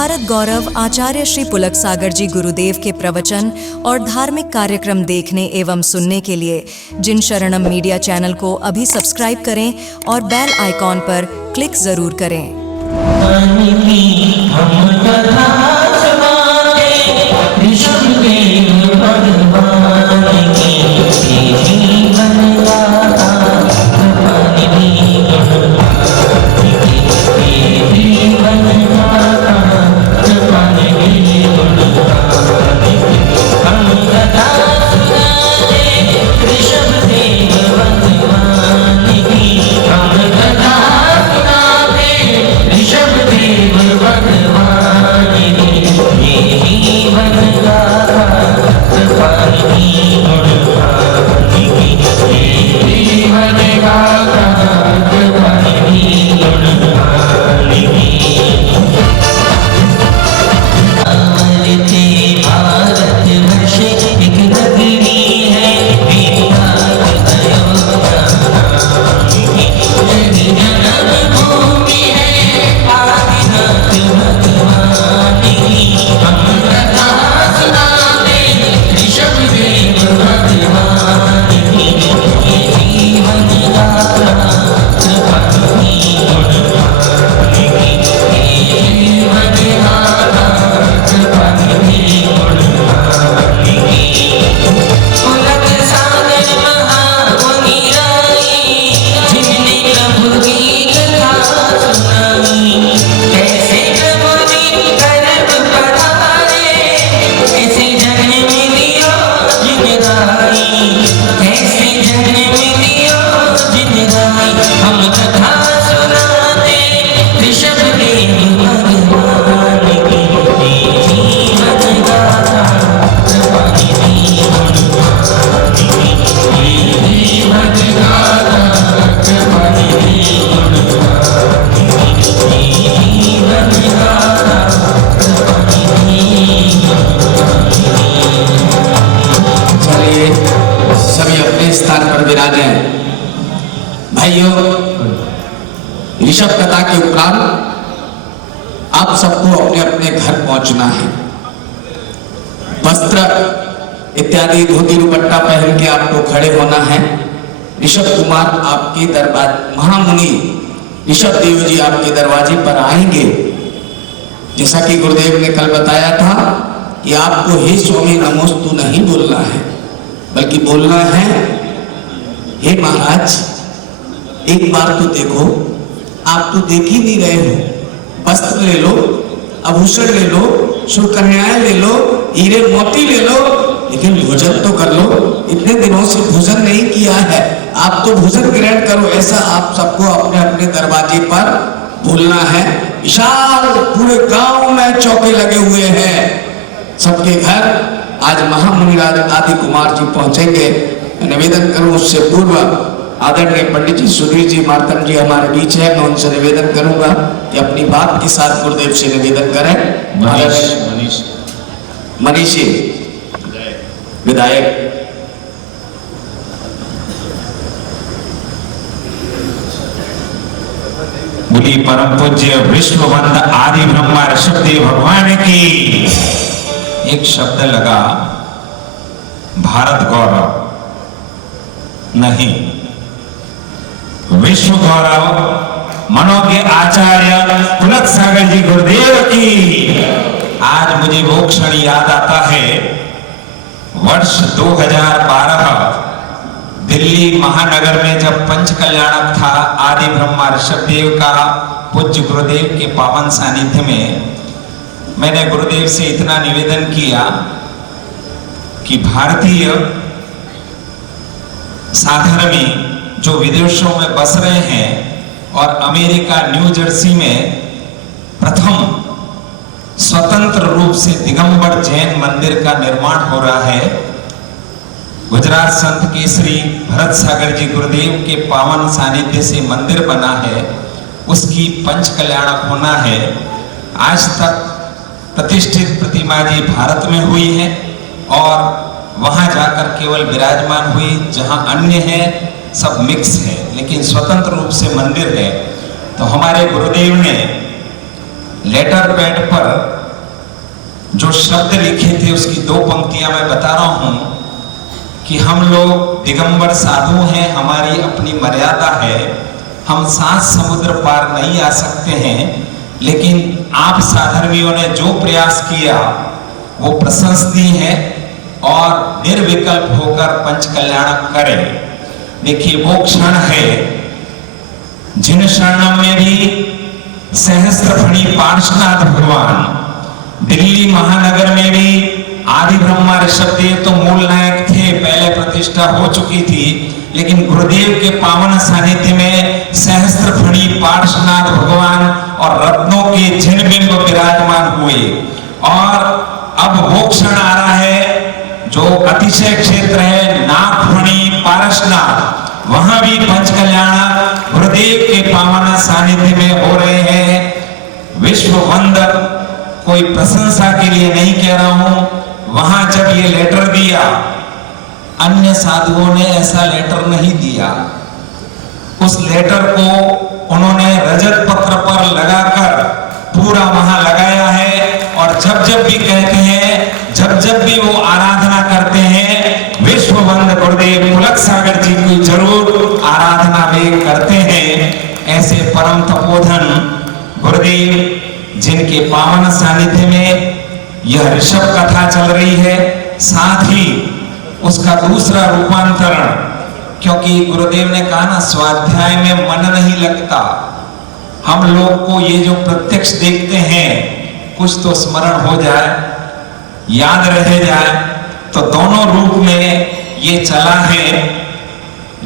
भारत गौरव आचार्य श्री पुलक सागर जी गुरुदेव के प्रवचन और धार्मिक कार्यक्रम देखने एवं सुनने के लिए जिन शरणम मीडिया चैनल को अभी सब्सक्राइब करें और बेल आइकॉन पर क्लिक जरूर करें। भाइयों, ऋषभ कथा के उपरांत आप सबको अपने अपने घर पहुंचना है। वस्त्र इत्यादि धोती दुपट्टा पहन के आपको खड़े होना है। ऋषभ कुमार आपके दरबार महामुनि ऋषभ देव जी आपके दरवाजे पर आएंगे। जैसा कि गुरुदेव ने कल बताया था कि आपको हे स्वामी नमोस्तु नहीं बोलना है, बल्कि बोलना है हे महाराज एक बार तो देखो, आप तो देख ही नहीं रहे हो। वस्त्र ले लो, आभूषण ले लो, सुकन्याएं ले लो, हीरे मोती ले लो, लेकिन भोजन तो कर लो। इतने दिनों से भोजन नहीं किया है, आप तो भोजन ग्रहण करो। ऐसा आप सबको अपने अपने दरवाजे पर बोलना है। विशाल पूरे गांव में चौके लगे हुए हैं सबके घर। आज महामुनिराज आदि कुमार जी पहुंचेंगे। निवेदन करूं उससे पूर्व आदरणीय पंडित जी सुधीर जी मार्तम जी हमारे बीच है। मैं उनसे निवेदन करूंगा कि अपनी बात के साथ गुरुदेव से निवेदन करें। मनीषी विधायक बोली परम पूज्य विश्ववंद आदि ब्रह्मा ऋषभदेव भगवान की। एक शब्द लगा भारत गौरव नहीं, विश्व गौरव मनोज्ञ आचार्य पुलक सागर जी गुरुदेव की। आज मुझे वो क्षण याद आता है, वर्ष 2012 दिल्ली महानगर में जब पंच कल्याणक था आदि ब्रह्मा ऋषभदेव का पूज्य गुरुदेव के पावन सानिध्य में, मैंने गुरुदेव से इतना निवेदन किया कि भारतीय साधर्मी जो विदेशों में बस रहे हैं और अमेरिका न्यू जर्सी में प्रथम स्वतंत्र रूप से दिगंबर जैन मंदिर का निर्माण हो रहा है। गुजरात संत केसरी भरत सागर जी गुरुदेव के पावन सानिध्य से मंदिर बना है, उसकी पंच कल्याणक होना है। आज तक प्रतिष्ठित प्रतिमा जी भारत में हुई है और वहां जाकर केवल विराजमान हुई, जहां अन्य है सब मिक्स है, लेकिन स्वतंत्र रूप से मंदिर है। तो हमारे गुरुदेव ने लेटर पैड पर जो शब्द लिखे थे उसकी 2 पंक्तियां मैं बता रहा हूं कि हम लोग दिगंबर साधु हैं, हमारी अपनी मर्यादा है, हम 7 समुद्र पार नहीं आ सकते हैं, लेकिन आप साधर्मियों ने जो प्रयास किया वो प्रशंसनीय है और निर्विकल्प होकर पंच कल्याण करें। देखिए वो क्षण है जिन शरणों में भी सहस्त्रफणी पार्श्वनाथ भगवान, दिल्ली महानगर में भी आदि ब्रह्मा ऋषभदेव तो मूल नायक थे, पहले प्रतिष्ठा हो चुकी थी, लेकिन गुरुदेव के पावन सानिध्य में सहस्त्रफणी पार्श्वनाथ भगवान और रत्नों के जिन बिंब विराजमान हुए। और अब वो क्षण आ रहा है जो अतिशय क्षेत्र है नागफणी पार्श्वनाथ, वहां भी पंच कल्याण गुरुदेव के पावन सानिध्य में हो रहे हैं। विश्व वंदन, कोई प्रशंसा के लिए नहीं कह रहा हूं, वहां जब ये लेटर दिया, अन्य साधुओं ने ऐसा लेटर नहीं दिया। उस लेटर को उन्होंने रजत पत्र पर लगाकर पूरा वहां लगाया है और जब जब भी कहते हैं, जब जब भी वो आराधना करते हैं, विश्व वंद गुरुदेव पुलक सागर जी की जरूर आराधना वे करते हैं। ऐसे परम तपोधन गुरुदेव जिनके पावन सानिध्य में यह ऋषभ कथा चल रही है, साथ ही उसका दूसरा रूपांतरण, क्योंकि गुरुदेव ने कहा ना स्वाध्याय में मन नहीं लगता, हम लोग को ये जो प्रत्यक्ष देखते हैं कुछ तो स्मरण हो जाए, याद रह जाए, तो दोनों रूप में ये चला है।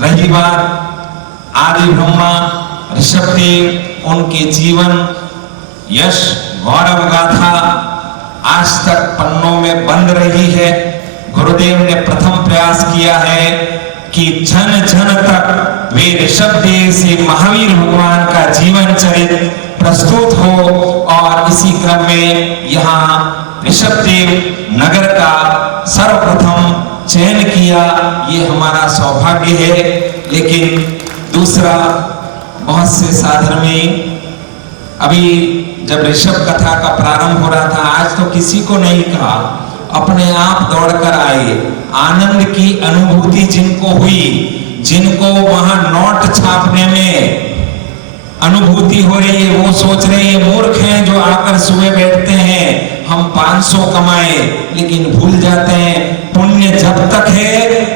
रही बात आदि ब्रह्मा ऋषभदेव, उनके जीवन यश गौरव गाथा आज तक पन्नों में बंद रही है। गुरुदेव ने प्रथम प्रयास किया है कि जन जन तक वे ऋषभदेव से महावीर भगवान का जीवन चरित्र प्रस्तुत हो, और इसी क्रम में यहाँ ऋषभदेव नगर का सर्वप्रथम चयन किया, ये हमारा सौभाग्य है। लेकिन दूसरा, बहुत से साधर्मी अभी जब ऋषभ कथा का प्रारंभ हो रहा था, आज तो किसी को नहीं कहा, अपने आप दौड़कर आए। आनंद की अनुभूति जिनको हुई, जिनको वहां नोट छापने में अनुभूति हो रही है, वो सोच रहे हैं मूर्ख हैं जो आकर सुबह बैठते हैं हम 500 कमाए, लेकिन भूल जाते हैं पुण्य जब तक है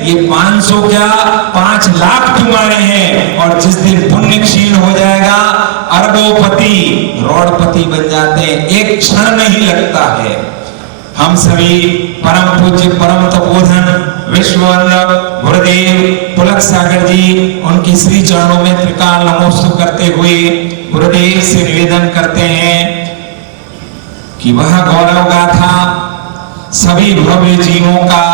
ये 500 क्या 5 लाख तुम्हारे हैं, और जिस दिन पुण्य क्षीण हो जाएगा अरबोपति रोडपति बन जाते हैं, एक क्षण नहीं लगता है। हम सभी परम पूज्य परम तपोधन विश्ववंदन गुरुदेव पुलक सागर जी, उनकी श्री चरणों में त्रिकाल नमोस्तु करते हुए गुरुदेव से निवेदन करते हैं कि वह गौरव गाथा सभी भव्य जीवों का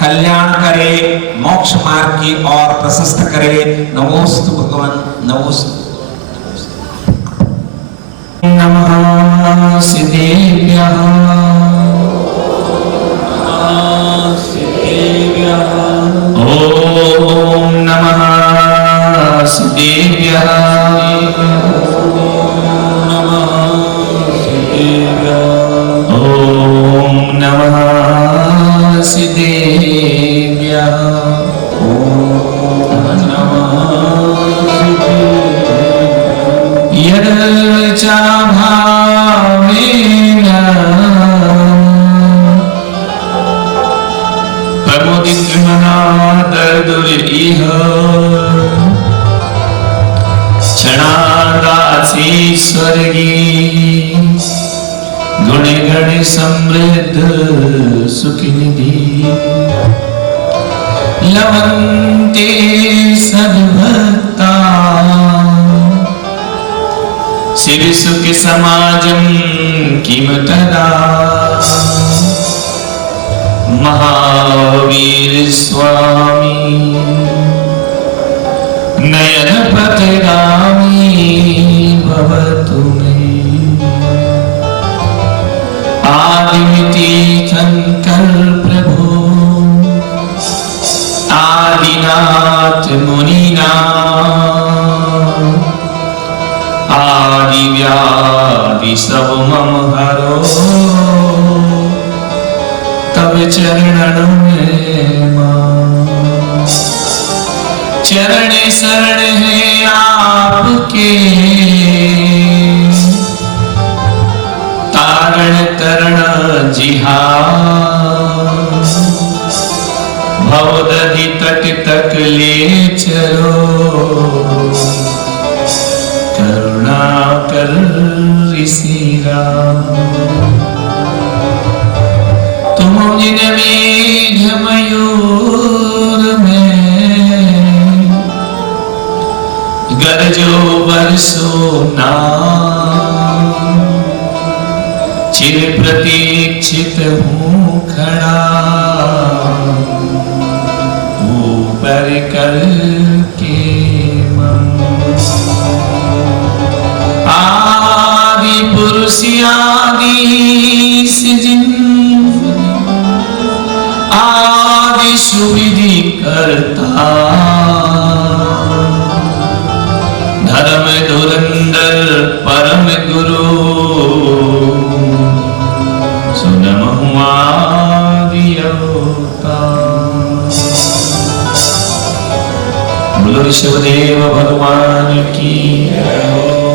कल्याण करे, मोक्ष मार्ग की ओर प्रशस्त करे। नमोस्तु भगवान, नमोस्तु। नमः सिद्धेभ्यः ओम नमः सिद्धेभ्यः ओम नमः सिद्धेभ्यः ओम नमः यद् च भावेन प्रमुदितमनादर्दुरिह क्षणादासी स्वर्गी गुण गण समृद्ध सुखनिधि लवन्ते सद्भक्ता शिव सुख समाजं किम तदा महावीर स्वामी नयन पथगामी भवतु मे आदिमिति शंकर प्रभु आदिनाथ मुनिनाथ आदिव्याधि पापी सब मम हरो तब चरणन में मां। चरण शरण है आपके तारण तरण जिहार। भवदधि तट तक ले चलो करुणा कर ऋषि राम। तुम जिन मेघ मयूर में गरजो बरसो नाम। चिर प्रतीक्षित हूँ खड़ा ऊपर करके मन। आदि पुरुष आदि सृजन आदि सुविधि करता। धर्म धुरंधर परम गुरु सुनमहु आदि अवतार। बोलो ऋषभदेव भगवान की,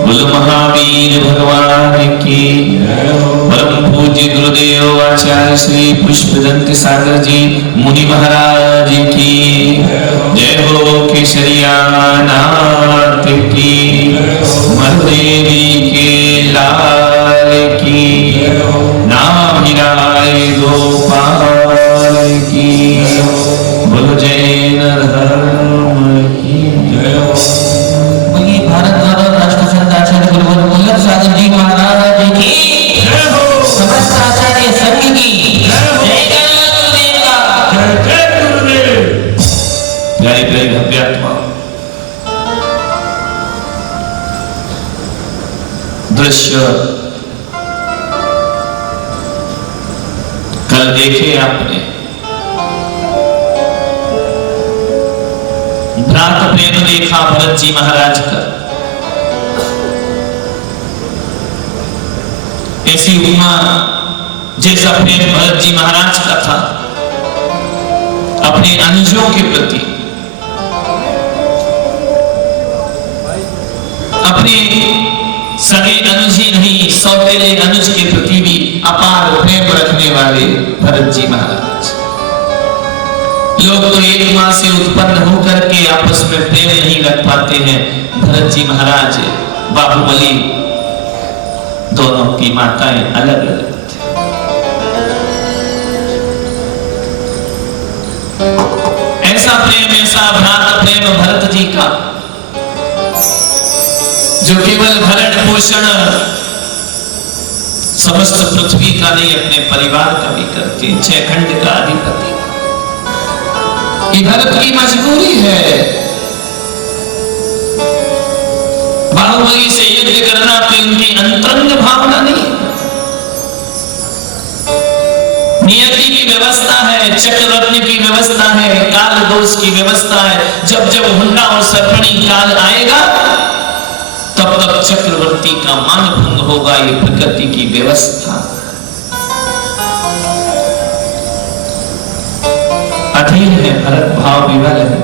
बोलो महावीर भगवान की, परम पूज्य गुरुदेव आचार्य श्री पुष्पदंत सागर जी मुनि महाराज की जय हो। केसरिया नाथ की, मरुदेवी के लाल की, नाम हिराए गोपाल की, बोलो जैन धर्म की जय हो। भारत माता राष्ट्र संत आचार्य गुरुवर वल्लभ सागर जी महाराज की जय हो। समस्त आचार्य संघ की जय हो। जय गुरुदेव का जय जय गुरुदेव। प्यारी प्यारी भव्यात्मा दृश्य कल देखे आपने। भ्रात प्रेम देखा भरत जी महाराज का। ऐसी उमा जैसा प्रेम भरत जी महाराज का था अपने अनुजों के प्रति, अपने सगे अनुज ही नहीं सौतेले अनुज के प्रति भी अपार प्रेम रखने वाले भरत जी महाराज। लोग तो एक मां से उत्पन्न होकर के आपस में प्रेम नहीं रख पाते हैं। भरत जी महाराज बाहुबली दोनों की माताएं अलग अलग थी। ऐसा प्रेम, ऐसा भ्रात प्रेम भरत जी का जो केवल भरण पोषण समस्त पृथ्वी का नहीं अपने परिवार का भी करते। 6 खंड का अधिपति। ये भरत की मजबूरी है। बाहुबली से युद्ध करना कोई उनकी अंतरंग भावना नहीं, नियति की व्यवस्था है, चक्ररत्न की व्यवस्था है, काल दोष की व्यवस्था है। जब जब हुंडा और सर्पणी काल आएगा तब तक चक्रवर्ती का मान भंग होगा। ये प्रकृति की व्यवस्था। अधीन है भरत, भाव विवल है।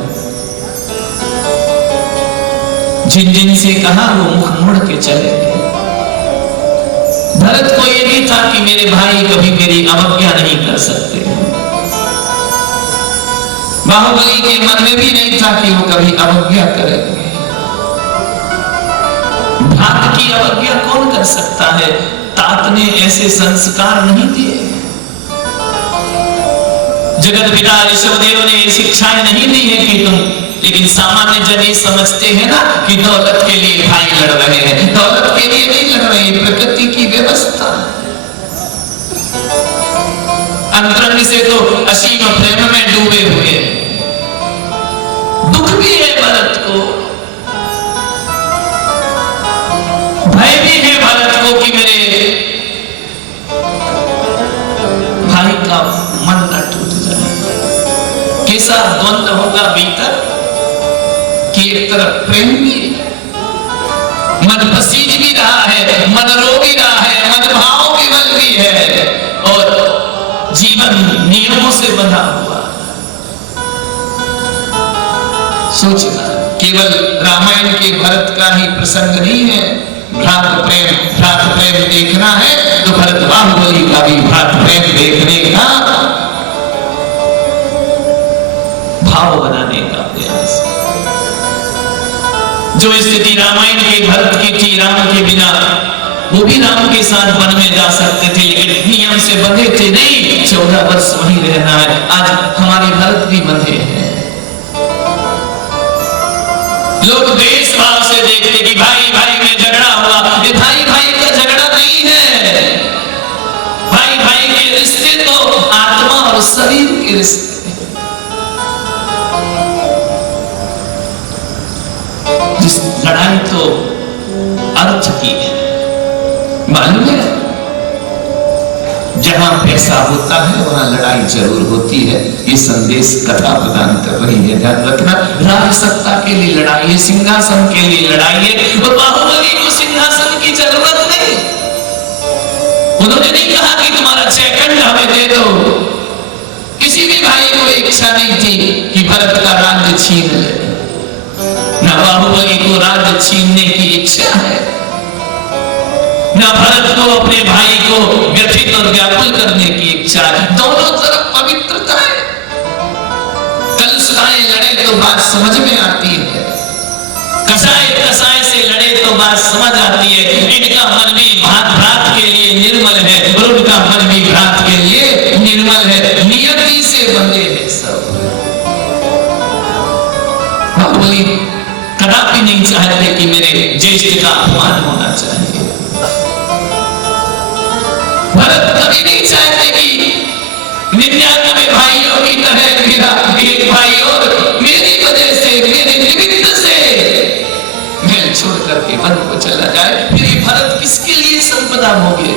जिन जिन से कहा वो मुख मोड़ के चले गए। भरत को ये नहीं था कि मेरे भाई कभी मेरी अवज्ञा नहीं कर सकते। बाहुबली के मन में भी नहीं था कि वो कभी अवज्ञा करेंगे। भ्रात की अवज्ञा कौन कर सकता है? तात ने ऐसे संस्कार नहीं दिए। जगत पिता ऋषभदेव ने ये शिक्षाएं नहीं दी है कि तुम, लेकिन सामान्य जन ये समझते हैं ना कि दौलत के लिए भाई लड़ रहे हैं। दौलत के लिए नहीं लड़ रहे, प्रकृति की व्यवस्था। अंतरंग से तो असीम प्रेम में डूबे हुए। दुख भी है भरत को, भय भी है भरत को कि मेरे भाई का मन न टूट जाए। कैसा द्वंद्व होगा भीतर कि एक तरफ प्रेम भी, मन पसीज भी रहा है, मन रो भी रहा है, भाव केवल भी है और जीवन नियमों से बंधा हुआ। सोचना, केवल रामायण के भरत का ही प्रसंग नहीं है। भ्रात प्रेम देखना है तो भरत बाहुबली का भी भ्रात प्रेम देखने का भाव बनाने का प्रयास। जो स्थिति रामायण के भरत की थी, राम के बिना वो भी राम के साथ वन में जा सकते थे, लेकिन नियम से बंधे थे। नहीं, 14 वर्ष वहीं रहना है। आज हमारे भरत भी बंधे हैं। लोग द्वेष भाव से देखते कि भाई भाई में झगड़ा हुआ। ये भाई भाई का झगड़ा नहीं है। भाई भाई के रिश्ते तो आत्मा और शरीर के रिश्ते। जिस लड़ाई तो अर्थ की है, मालूम है, जहां पैसा होता है वहां लड़ाई जरूर होती है। ये संदेश कथा प्रदान कर रही है। ध्यान रखना, राज सत्ता के लिए लड़ाई है, सिंहासन के लिए लड़ाई है। और बाहुबली को सिंहासन की जरूरत नहीं। उन्होंने नहीं कहा कि तुम्हारा 6 खंड हमें दे दो। किसी भी भाई को इच्छा नहीं थी कि भरत का राज्य छीन ले। न बाहुबली को राज्य छीनने की इच्छा है, न भरत को अपने भाई को व्यथित और व्याकुल करने की इच्छा है। दोनों तरफ पवित्रता है। कलशाएं लड़े तो बात समझ में आती है, कसाय से लड़े तो बात समझ आती है। इनका मन भी भ्रात के लिए निर्मल है और उनका मन भी भ्रात के लिए निर्मल है। नियति से बंधे हैं सब। बाहुबली कदापि नहीं चाहते कि मेरे ज्येष्ठ का अपमान होना चाहिए। भरत कभी नहीं चाहते कि 99 भाइयों की तरह मेरा एक भाई और मेरी वजह से, मेरे निमित्त से मेल छोड़ करके वन को चला जाए। फिर ये भरत किसके लिए संपदा होगी?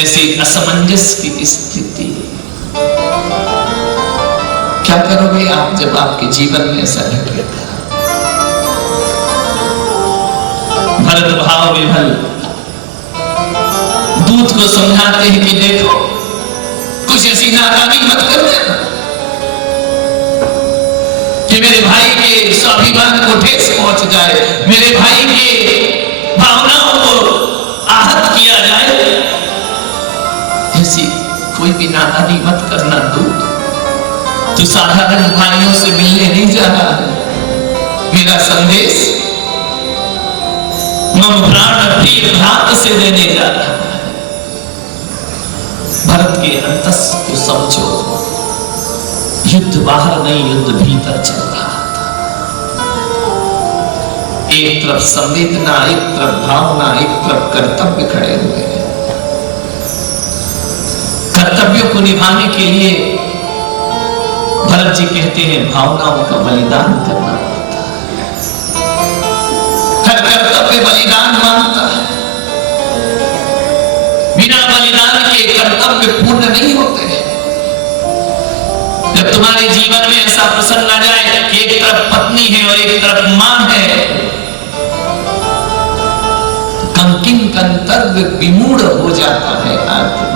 ऐसी असमंजस की स्थिति। क्या करोगे आप जब आपके जीवन में ऐसा घटेगा? भरत भाव विभल दूत को समझाते हैं कि देखो, कुछ ऐसी नादानी मत कर देना कि मेरे भाई के स्वाभिमान को ठेस पहुंच जाए, मेरे भाई के भावनाओं को आहत किया जाए। ऐसी कोई भी नादानी मत करना। दूत तो साधारण भाइयों से मिलने नहीं जा रहा है। मेरा संदेश मम प्राण प्रिय भ्रात से देने जा रहा है। भरत के अंतस को समझो। युद्ध बाहर नहीं, युद्ध भीतर चल रहा था। एक तरफ संवेदना, एक तरफ भावना, एक तरफ कर्तव्य खड़े हुए हैं। कर्तव्यों को निभाने के लिए भरत जी कहते हैं भावनाओं का बलिदान करना पड़ता है। हर कर्तव्य बलिदान मांगता है। बिना बलिदान के कर्तव्य पूर्ण नहीं होते हैं। जब तुम्हारे जीवन में ऐसा प्रसंग आ जाए कि एक तरफ पत्नी है और एक तरफ मां है, कंकिन कर्तव्य विमूढ़ हो जाता है आदमी।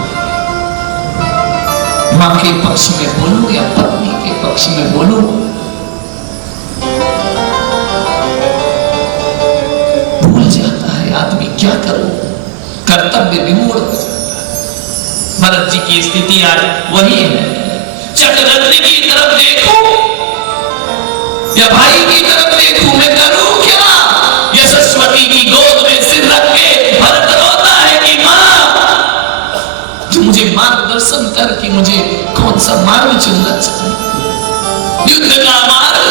मां के पक्ष में बोलूं या पत्नी के पक्ष में बोलूं, भूल जाता है आदमी। क्या करूं? कर्तव्य विमूढ़ हो जाता है। भरत जी की स्थिति आज वही है। चक्ररत्न की तरफ देखूं या भाई की तरफ देखूं, मैं करूं क्या? यशस्वती की गोद में सिर रख के भरत रोता है कि मां, जो मुझे मार्गदर्शन कर कि मुझे कौन सा मार्ग चुनना चाहिए, युद्ध का मार्ग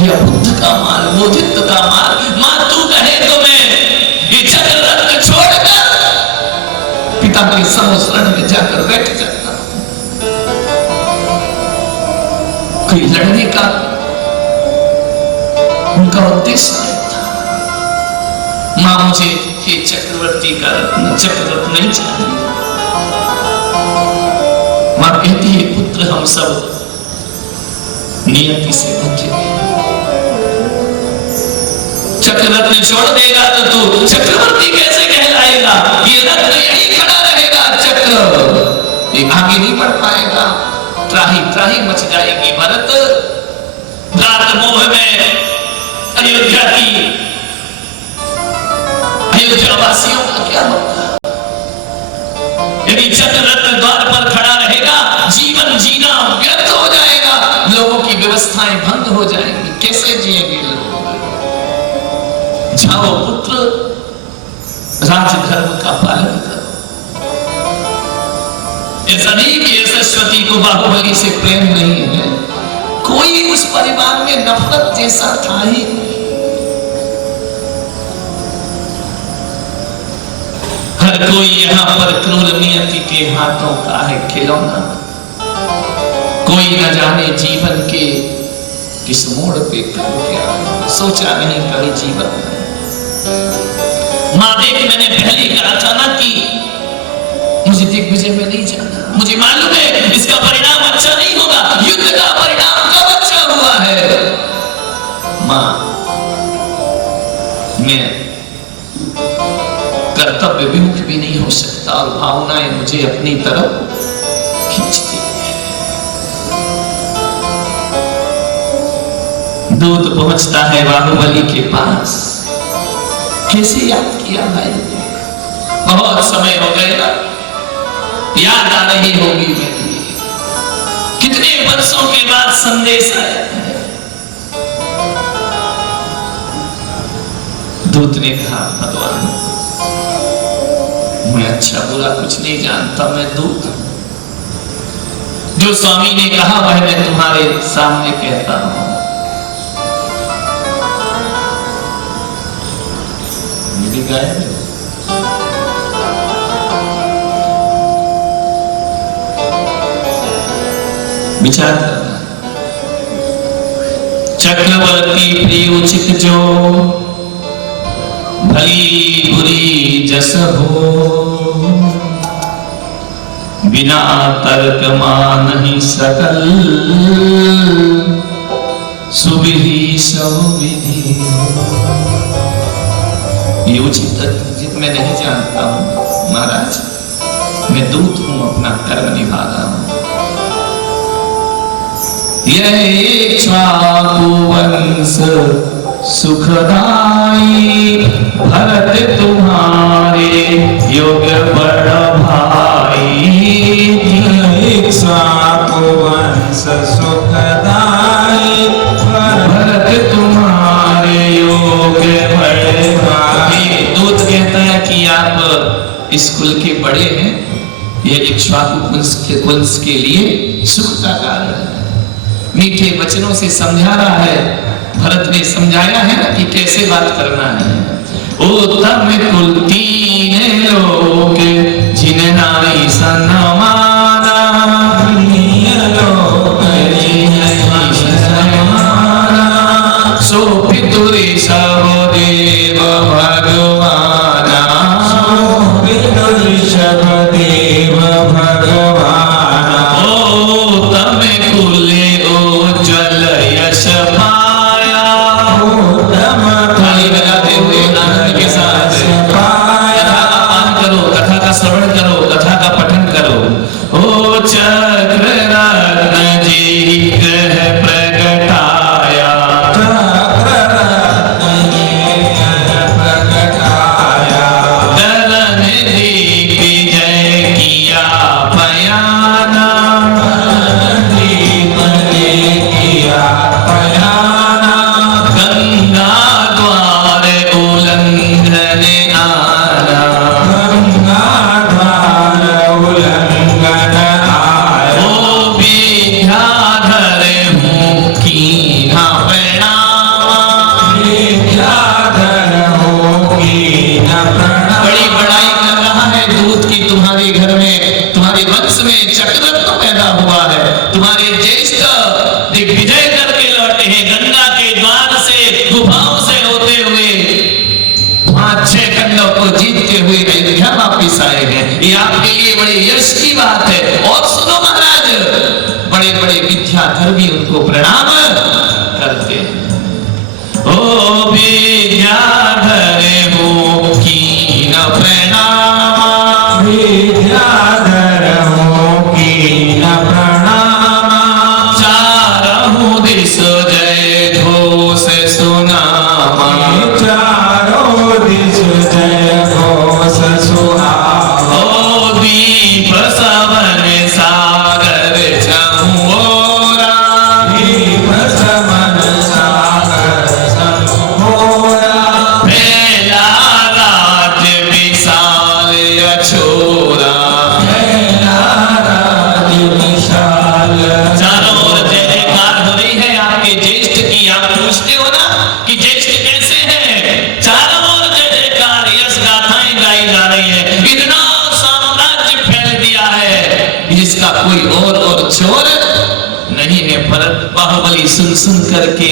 या बुद्ध का मार्ग, बोधित्व का मार्ग। मां तू कहे तो मैं ये चक्ररत्न छोड़कर पिता के समशरण में जाकर बैठ जाता। कोई लड़ने का उनका उद्देश्य नहीं था। मां मुझे हे चक्रवर्ती का चक्ररत्न नहीं चाहिए। मां कहती है पुत्र हम सब नियति से बंधे हैं। चक्ररत्न छोड़ देगा तो तू चक्रवर्ती कैसे कहलाएगा? ये रत्न यहीं खड़ा रहेगा, चक्र ये आगे नहीं बढ़ पाएगा। त्राही त्राही मच जाएगी भरत। रात मोह में अयोध्या वासियों का क्या होगा? यदि चक्ररत्न द्वार पर खड़ा रहेगा, जीवन जीना व्यर्थ हो जाएगा, लोगों की व्यवस्थाएं भंग हो जाएंगी। कैसे जिएंगे लोग? जाओ पुत्र, राजधर्म का पालन करो। ऐसा नहीं कि यशस्वती को बाहुबली से प्रेम नहीं है, कोई उस परिवार में नफरत जैसा था ही। हर कोई यहाँ पर क्रूर नियति के हाथों का है खिलौना। कोई न जाने जीवन के किस मोड़ पे क्या सोचा नहीं कभी जीवन में। माँ देख, मैंने पहले कहा था ना कि मुझे दिग्विजय में नहीं जाना। मुझे मालूम है इसका परिणाम अच्छा नहीं होगा। युद्ध का परिणाम कब अच्छा हुआ है? माँ, मैं कर्तव्य विमुख भी नहीं हो सकता और भावनाएं मुझे अपनी तरफ खींचती है। दूत पहुंचता है बाहुबली के पास। कैसे याद किया भाई? बहुत समय हो गया, याद आ रही होगी मेरी। कितने वर्षों के बाद संदेश आया है। दूत ने कहा, भगवान, मैं अच्छा बुरा कुछ नहीं जानता, मैं दूत हूं। जो स्वामी ने कहा वह मैं तुम्हारे सामने कहता हूं। मेरी गाय विचार करना। चक्रवर्ती प्रियोचित जो भली बुरी जस हो, बिना तर्क मानहि सकल सुविधि सविधि। ये उचित मैं नहीं जानता हूं महाराज, मैं दूत हूं, अपना कर्म निभा रहा हूं। यह इक्ष्वाकु वंश सुखदाई, भरत तुम्हारे योग बड़ भाई। इक्ष्वाकु वंश सुखदाई, भरत तुम्हारे योग बड़ भाई। दूत कहता है कि आप इस कुल के बड़े हैं, ये इक्ष्वाकु वंश के लिए सुख का कारण है। मीठे वचनों से समझा रहा है। भरत ने समझाया है ना कि कैसे बात करना है। ओ तम कुल तीन लोग जिन नारी सन्माना, सो पितुरि सब देव भगवाना, सब देव भगवाना। ओ तम कुल उज्ज्वल यश पाया, ताली बजाते हुए आनंद के साथ कथा का पान करो, कथा का श्रवण करो, कथा का पठन करो। ओ चक्ररत्न जी ग्रह प्रगटाया, दलन दीप जय किया पयाना, गंगा द्वार उल्लंघन आना, ओ विद्याधर हूँ कीन्हा प्रणाम। बड़ी बड़ाई कर रहा है दूत की, तुम्हारे घर में, तुम्हारे वंश में चक्ररत्न पैदा हुआ है। तुम्हारे ज्येष्ठ दिग्विजय करके लौटे हैं, गंगा के द्वार से, गुफाओं से होते हुए 5-6 खंडों को जीतते हुए अयोध्या वापिस आए हैं। ये आपके लिए बड़े यश की बात है। और सुनो महाराज, बड़े बड़े विद्याधर भी उनको प्रणाम करते हैं। ओ विद्या कोई और चोर नहीं है। भरत बाहुबली सुन सुन करके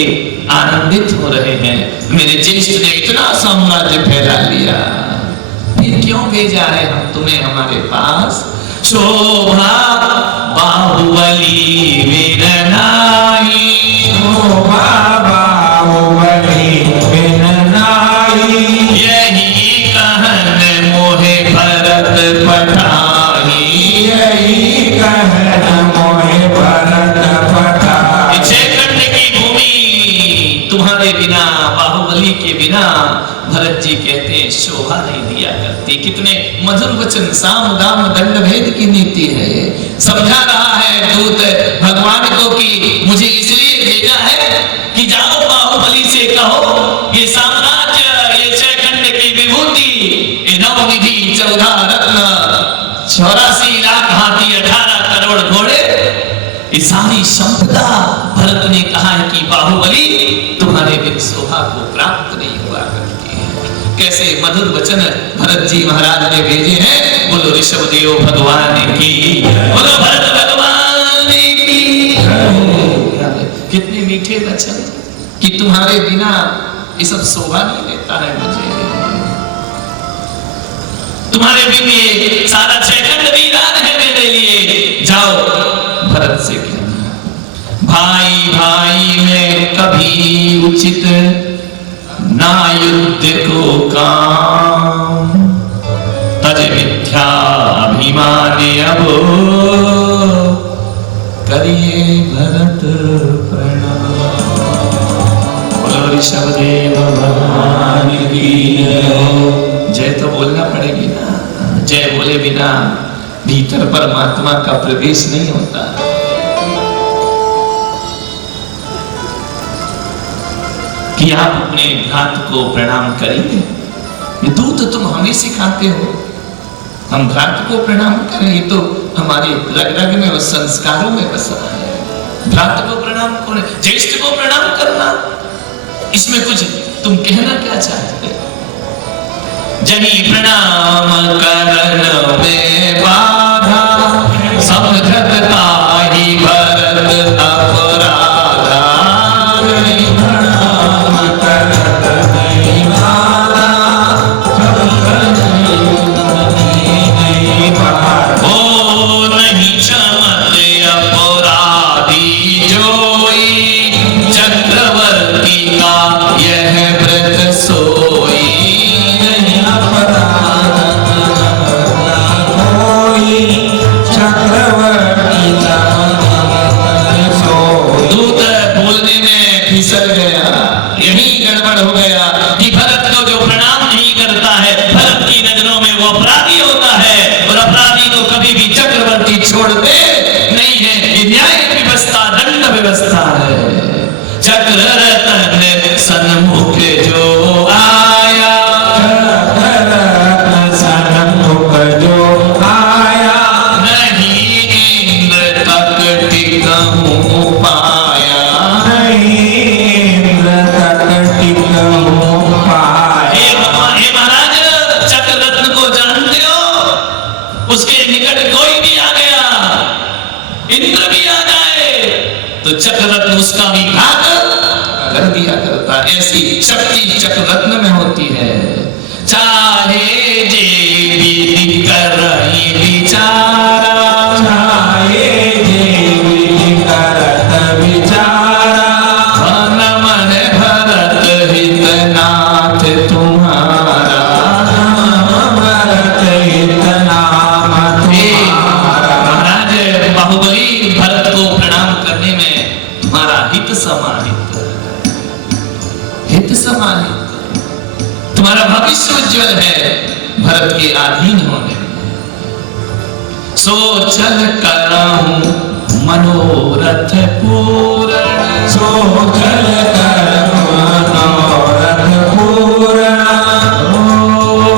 आनंदित हो रहे हैं, मेरे ज्येष्ठ ने इतना साम्राज्य फैला लिया, फिर क्यों भेजा है हम तुम्हें हमारे पास? शोभा बाहुबली विरनाई, शोभा बाहुबली विरनाई, यही कहन मोहे भरत पठाई, यही कहन मोहे भरत पठाई। छेखंड की भूमि तुम्हारे बिना, बाहुबली के बिना, भरत जी कहते हैं शोभा नहीं दिया करती। कितने मधुर वचन, साम दाम दंड भेद की नीति है। समझा रहा है दूत भगवान को कि मुझे इसलिए भेजा है कि जाओ बाहुबली से कहो ये साम्राज्य, ये छेखंड की विभूति, ये नवनिधि 14 रत्न, 84 लाख हाथी, 18 करोड़ घोड़े, ये सारी संपदा भरत ने कहा है कि बाहुबली तुम्हारे बिन शोभा को प्राप्त नहीं हुआ करती है। कैसे मधुर वचन भरत जी महाराज ने भेजे हैं। बोलो ऋषभ देव भगवान की, बोलो भरत भगवान की। कितने मीठे वचन कि तुम्हारे बिना ये सब शोभा नहीं देता है मुझे, तुम्हारे बिन ये सारा छेखंड वीरान है मेरे लिए। जाओ भरत से कहना, भाई भाई में कभी उचित ना युद्ध को काम, तज मिथ्या अभिमान अब करिए भरत प्रणाम। बोलो ऋषभ देव भगवान की जय। तो बोलना पड़ेगी ना, जय बोले बिना भीतर परमात्मा का प्रवेश नहीं होता। कि आप अपने भ्रात को प्रणाम करेंगे, ये दूत तुम हमें सिखाते हो, हम भ्रात को प्रणाम करें, ये तो हमारे रग रग में और संस्कारों में बसा है। भ्रात को प्रणाम करें, ज्येष्ठ को प्रणाम करना, इसमें कुछ तुम कहना क्या चाहते? जनी प्रणाम करन में बाधा, समझत ताहि भरत अपराधा। प्रणाम करत नहीं बाधा, समझत नहीं बाधा। ओ नहीं चमत अपराधी जोई, चक्रवर्ती का यह व्रत सोई। दूत बोलने में फिसल गया, यही गड़बड़ हो गया कि भरत को जो प्रणाम नहीं करता है, भरत की नजरों में वो अपराधी होता है, और अपराधी को कभी भी चक्रवर्ती छोड़ते नहीं है। ये न्याय व्यवस्था, दंड व्यवस्था है। चक्र रतन सन्मुख जो आया, सन्मुख जो आया, नहीं इंद्र तक टिकहूं पाया, नहीं इंद्र तक टिकहूं पाया। हे महाराज, चक्र रत्न को जानते हो? उसके निकट कोई भी आ गया, इंद्र भी आ जाए तो चक्र रत्न उसका भी घात कर दिया करता। ऐसी शक्ति चक्र रत्न में होती है। चाहे जे विधि करहि विचारा, चाहे जे विधि करत विचारा, मन मन भरत हितनाथ तुम्हारा, भरत हितनाम तुम्हारा। महाराज बाहुबली, भरत को प्रणाम करने में तुम्हारा हित समाहित, हित समाहित, तुम्हारा भविष्य उज्जवल है भरत के अधीन होने में। सो चल करहूं मनोरथ पूर्ण, सो चल करहूं मनोरथ पूर्ण। ओ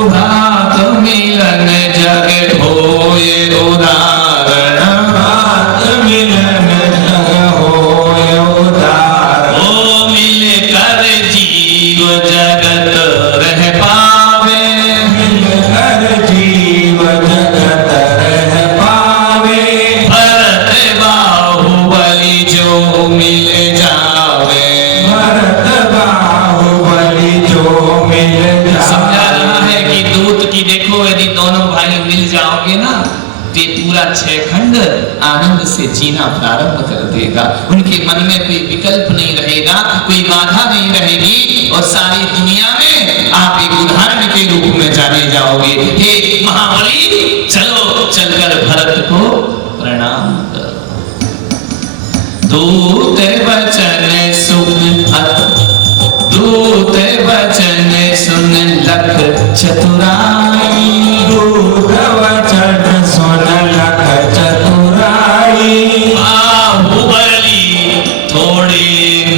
भ्रात मिलन जग होए उदाहरण, भ्रात मिलन जग होए उदाहरण। ओ मिल कर जीव जगत रह पावे, मिल कर जीव जगत रह पावे। भरत क्योंकि देखो यदि दोनों भाई मिल जाओगे ना तो पूरा 6 खंड आनंद से जीना प्रारंभ कर देगा। उनके मन में कोई विकल्प नहीं रहेगा, कोई बाधा नहीं रहेगी और सारी दुनिया में आप एक उदाहरण के रूप में जाने जाओगे। हे महाबली, चलो चलकर भरत को प्रणाम करो। दूत वचन सुन दूत वचन सुन लख चतुराई, दूत वचन सुन लख चतुराई, बाहुबली थोड़े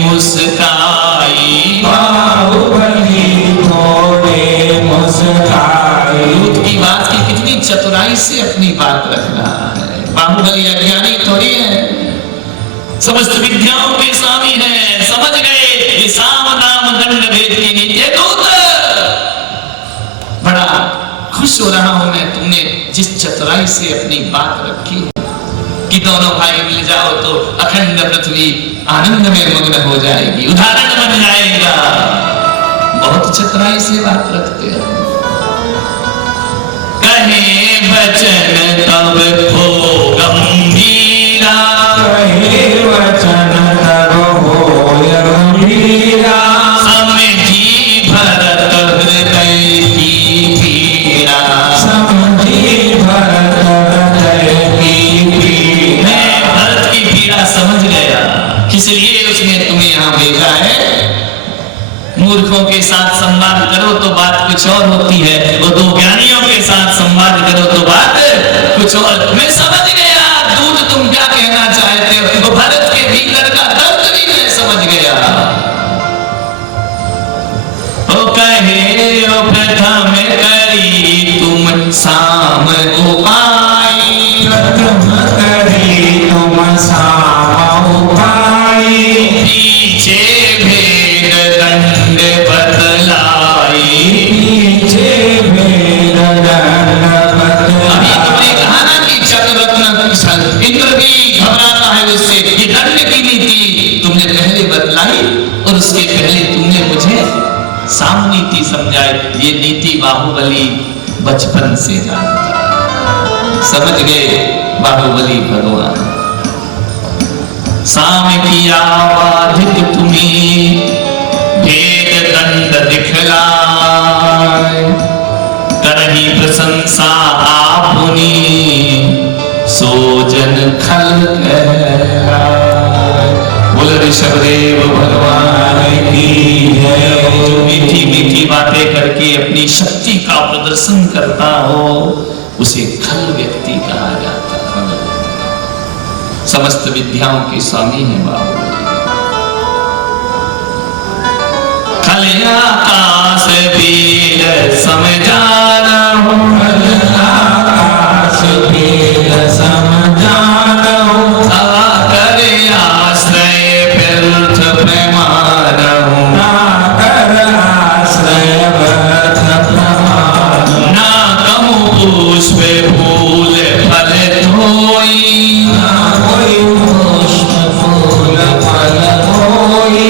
मुस्काई, बाहुबली थोड़े मुस्काई। दूत की बात की कितनी चतुराई से अपनी बात रख रहा है। बाहुबली अज्ञानी थोड़ी है, समस्त विद्याओं के स्वामी है, समझ गए ये साम दाम दंड भेद की नीति। दूत बड़ा खुश हो रहा हूं मैं, तुमने जिस चतुराई से अपनी बात रखी कि दोनों भाई मिल जाओ तो अखंड पृथ्वी आनंद में मग्न हो जाएगी, उदाहरण बन जाएगा। बहुत चतुराई से बात रखते हो। कहे वचन तब हो गंभीरा, कहे वचन तब होय गंभीरा, समझी भरत हृदय की पीड़ा, समझी भरत हृदय की पीड़ा। मैं भरत की पीड़ा समझ गया, इसलिए उसने तुम्हें यहाँ भेजा है। मूर्खों के साथ संवाद करो तो बात कुछ और होती है, वो दो ज्ञानियों के साथ संवाद करो तो बात कुछ और। मैं समझ गया दूत तुम क्या कहना चाहते हो, वो भरत के भीतर का दर्द भी मैं समझ गया। ओ कहे ओ प्रथम करी तुम साम उपाय, प्रथम करी तुम साम उपाय, पीछे भेद दंड बतलाई, पीछे भेद दंड अभी बतलाई। तुमने कहा ना कि चक्ररत्न इंद्र भी घबराता है उससे, ये दंड की नीति तुमने पहले बतलाई और उसके पहले तुमने मुझे साम नीति समझाई। ये नीति बाहुबली बचपन से जानता है, समझ गए बाहुबली भगवान। साम की आवाधिक तुम्हें भेद दंड दिखलाए, करही प्रशंसा आपुनी सोजन खल कहलाए। बोल ऋषभदेव भगवान की है। जो मीठी मीठी बातें करके अपनी शक्ति का प्रदर्शन करता हो उसे खल व्यक्ति कहा जाता है। समस्त विद्याओं के स्वामी है बाबू। खल आकाश बील समझाना हूँ, आकाश भेद समझाना हूँ, करे आश्रय व्यर्थ प्रमाण हूँ, ना कर आश्रय व्यर्थ प्रमाण, ना कहूँ पुष्प फूल फल धोई, ना कोई पुष्प फूल फल होई,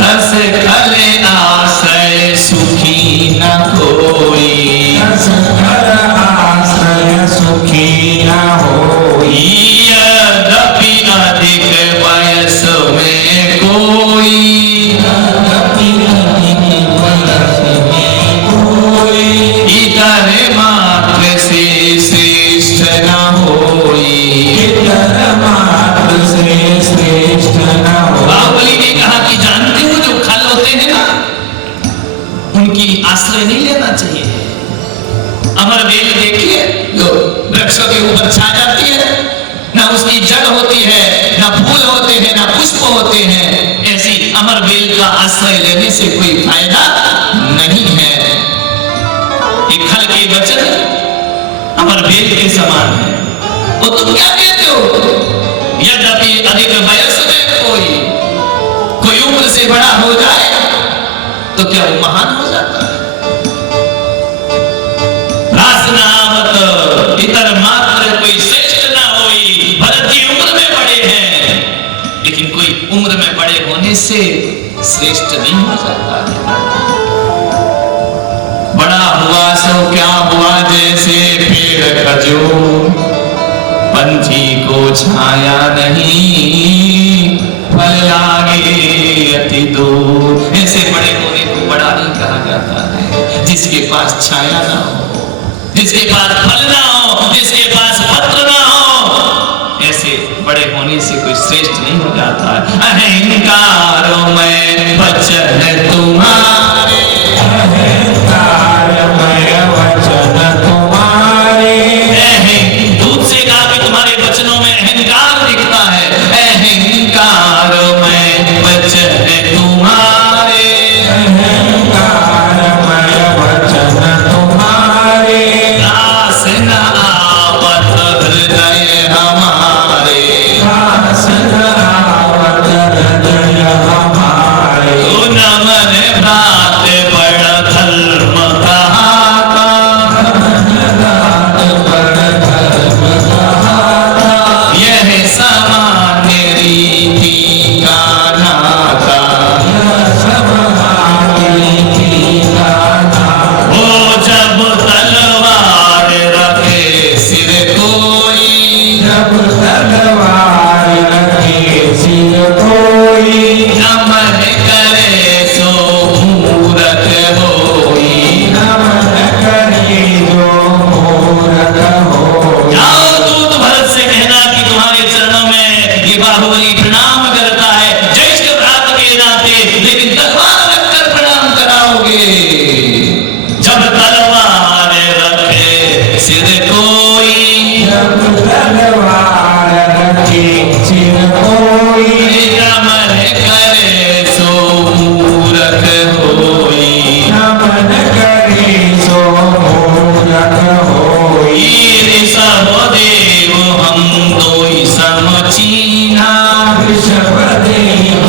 रस खल आश्रय सुखी न कोई, रस कर आश्रय सुखी न होई। यद्यपि अधिक वयस में कोई, यद्यपि अधिक वयस में कोई, इतर मात्र से श्रेष्ठ न होई। इतर मात्र से श्रेष्ठ न होई। बाहुबली ने कहा कि जानते हो जो खल होते हैं ना, उनकी आश्रय नहीं लेना चाहिए। अमर बेल देखिए जो वृक्षों के ऊपर छा जाती है, ना उसकी जड़ होती है, ना फूल होते हैं, ना पुष्प होते हैं। ऐसी अमर बेल का आश्रय लेने से कोई फायदा नहीं है। ये खल के वचन अमर बेल के समान है। वो तुम क्या कहते हो? यद्यपि अधिक वयस में कोई उम्र से बड़ा हो जाए तो क्या वो महान हो जाता है? रासनामत इतर मात्र कोई श्रेष्ठ ना होई। भरत जी उम्र में बड़े हैं, लेकिन कोई उम्र में बड़े होने से श्रेष्ठ नहीं हो जाता है। बड़ा हुआ सो क्या हुआ छाया नहीं, फल लागे अति दूर। ऐसे बड़े होने को बड़ा नहीं कहा जाता है जिसके पास छाया ना हो, जिसके पास फल ना हो, जिसके पास पत्र ना हो। ऐसे बड़े होने से कोई श्रेष्ठ नहीं हो जाता है। अहंकारों में वचन तुम्हारे, अहंकारमय वचन तुम्हारे, दूध से कहा कि तुम्हारे वचनों में अहंकार दिखता है। अहंकार में वचन तुम्हारे, अहंकारमय वचन तुम्हारे, दास न आवत हृदय हमारे, दास न आवत हृदय हमारे। ओ नमन भ्रात बड़ धर्म कहाता, यह सामान्य रीति का नाता। ओ जब तलवार रखे सिर कोई, जब तलवार रखे सिर कोई, नमन करे सो मूरख होई। नमन करे जो मूरख होई। जाओ दूत भरत से कहना कि तुम्हारे चरणों में ये बाहुबली प्रणाम करता है, ज्येष्ठ भ्रात के नाते, लेकिन तलवार रखकर प्रणाम कराओगे। जब तलवार रखे सिर कोई, जब तलवार रखे सिर कोई, नमन करे सो मूरख होई। नमन करे सो मूरख होई। ईर्षव देव हम दोई समचीना, वृषभदेव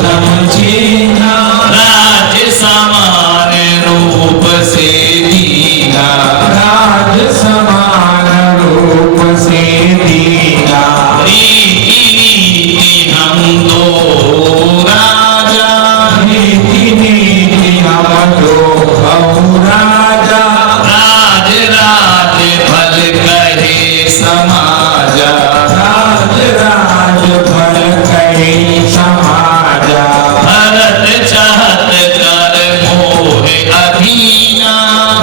समझीना, राज समान रूप से दीना। राज समान रूप से दीना। रीति नीति हम दो राजा, नीति नीति हम दो हऊ राजा। राज राज भल कहे समाजा। राज राज भल कहे समाजा। भरत चाहत कर मोह अधीना,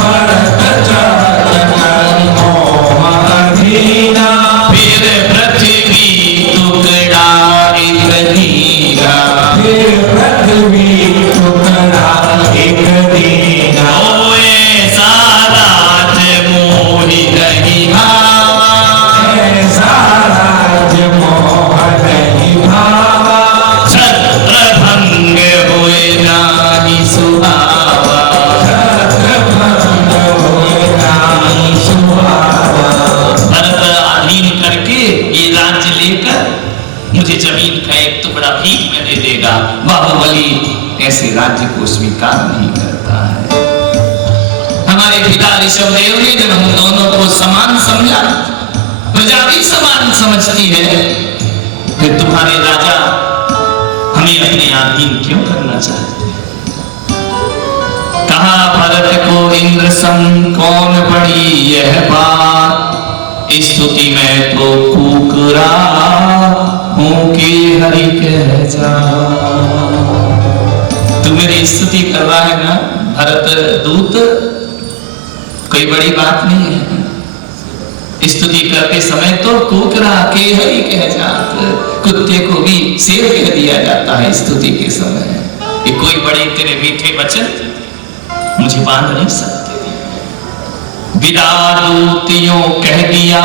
भरत चाहत कर मोह अधीना। फिर पृथ्वी टुकड़ा एक दीना। फिर पृथ्वी टुकड़ा एक दीना। ओए सारा मोहि नहीं भावा, ऐसा राज मोह नहीं भावा। छत्र भंग होए नाहि सुहावा। छत्रभंग होए नाहि सुहावा। भरत अधीन करके ये राज्य लेकर मुझे जमीन का एक टुकड़ा भीख में दे देगा। बाहुबली ऐसे राज्य को स्वीकार नहीं करता है। हमारे पिता ऋषभदेव ने जब हम दोनों को समान समझा, प्रजा भी समान समझती है, फिर तुम्हारे राजा हमें अपने अधीन क्यों करना चाहते हैं? कहा भरत को इंद्र सम कौन पड़ी यह बात, स्तुति में तो कुकरा हूं कि हरि कह जा। तू मेरी स्तुति कर रहा है ना भरत दूत, कोई बड़ी बात नहीं है। स्तुति करते समय तो कुकरा के हरि कह जात, कुत्ते को भी शेर कह दिया जाता है स्तुति के समय। ये कोई बड़े तेरे मीठे वचन मुझे बांध नहीं सकते। विदा दूतियों कह दिया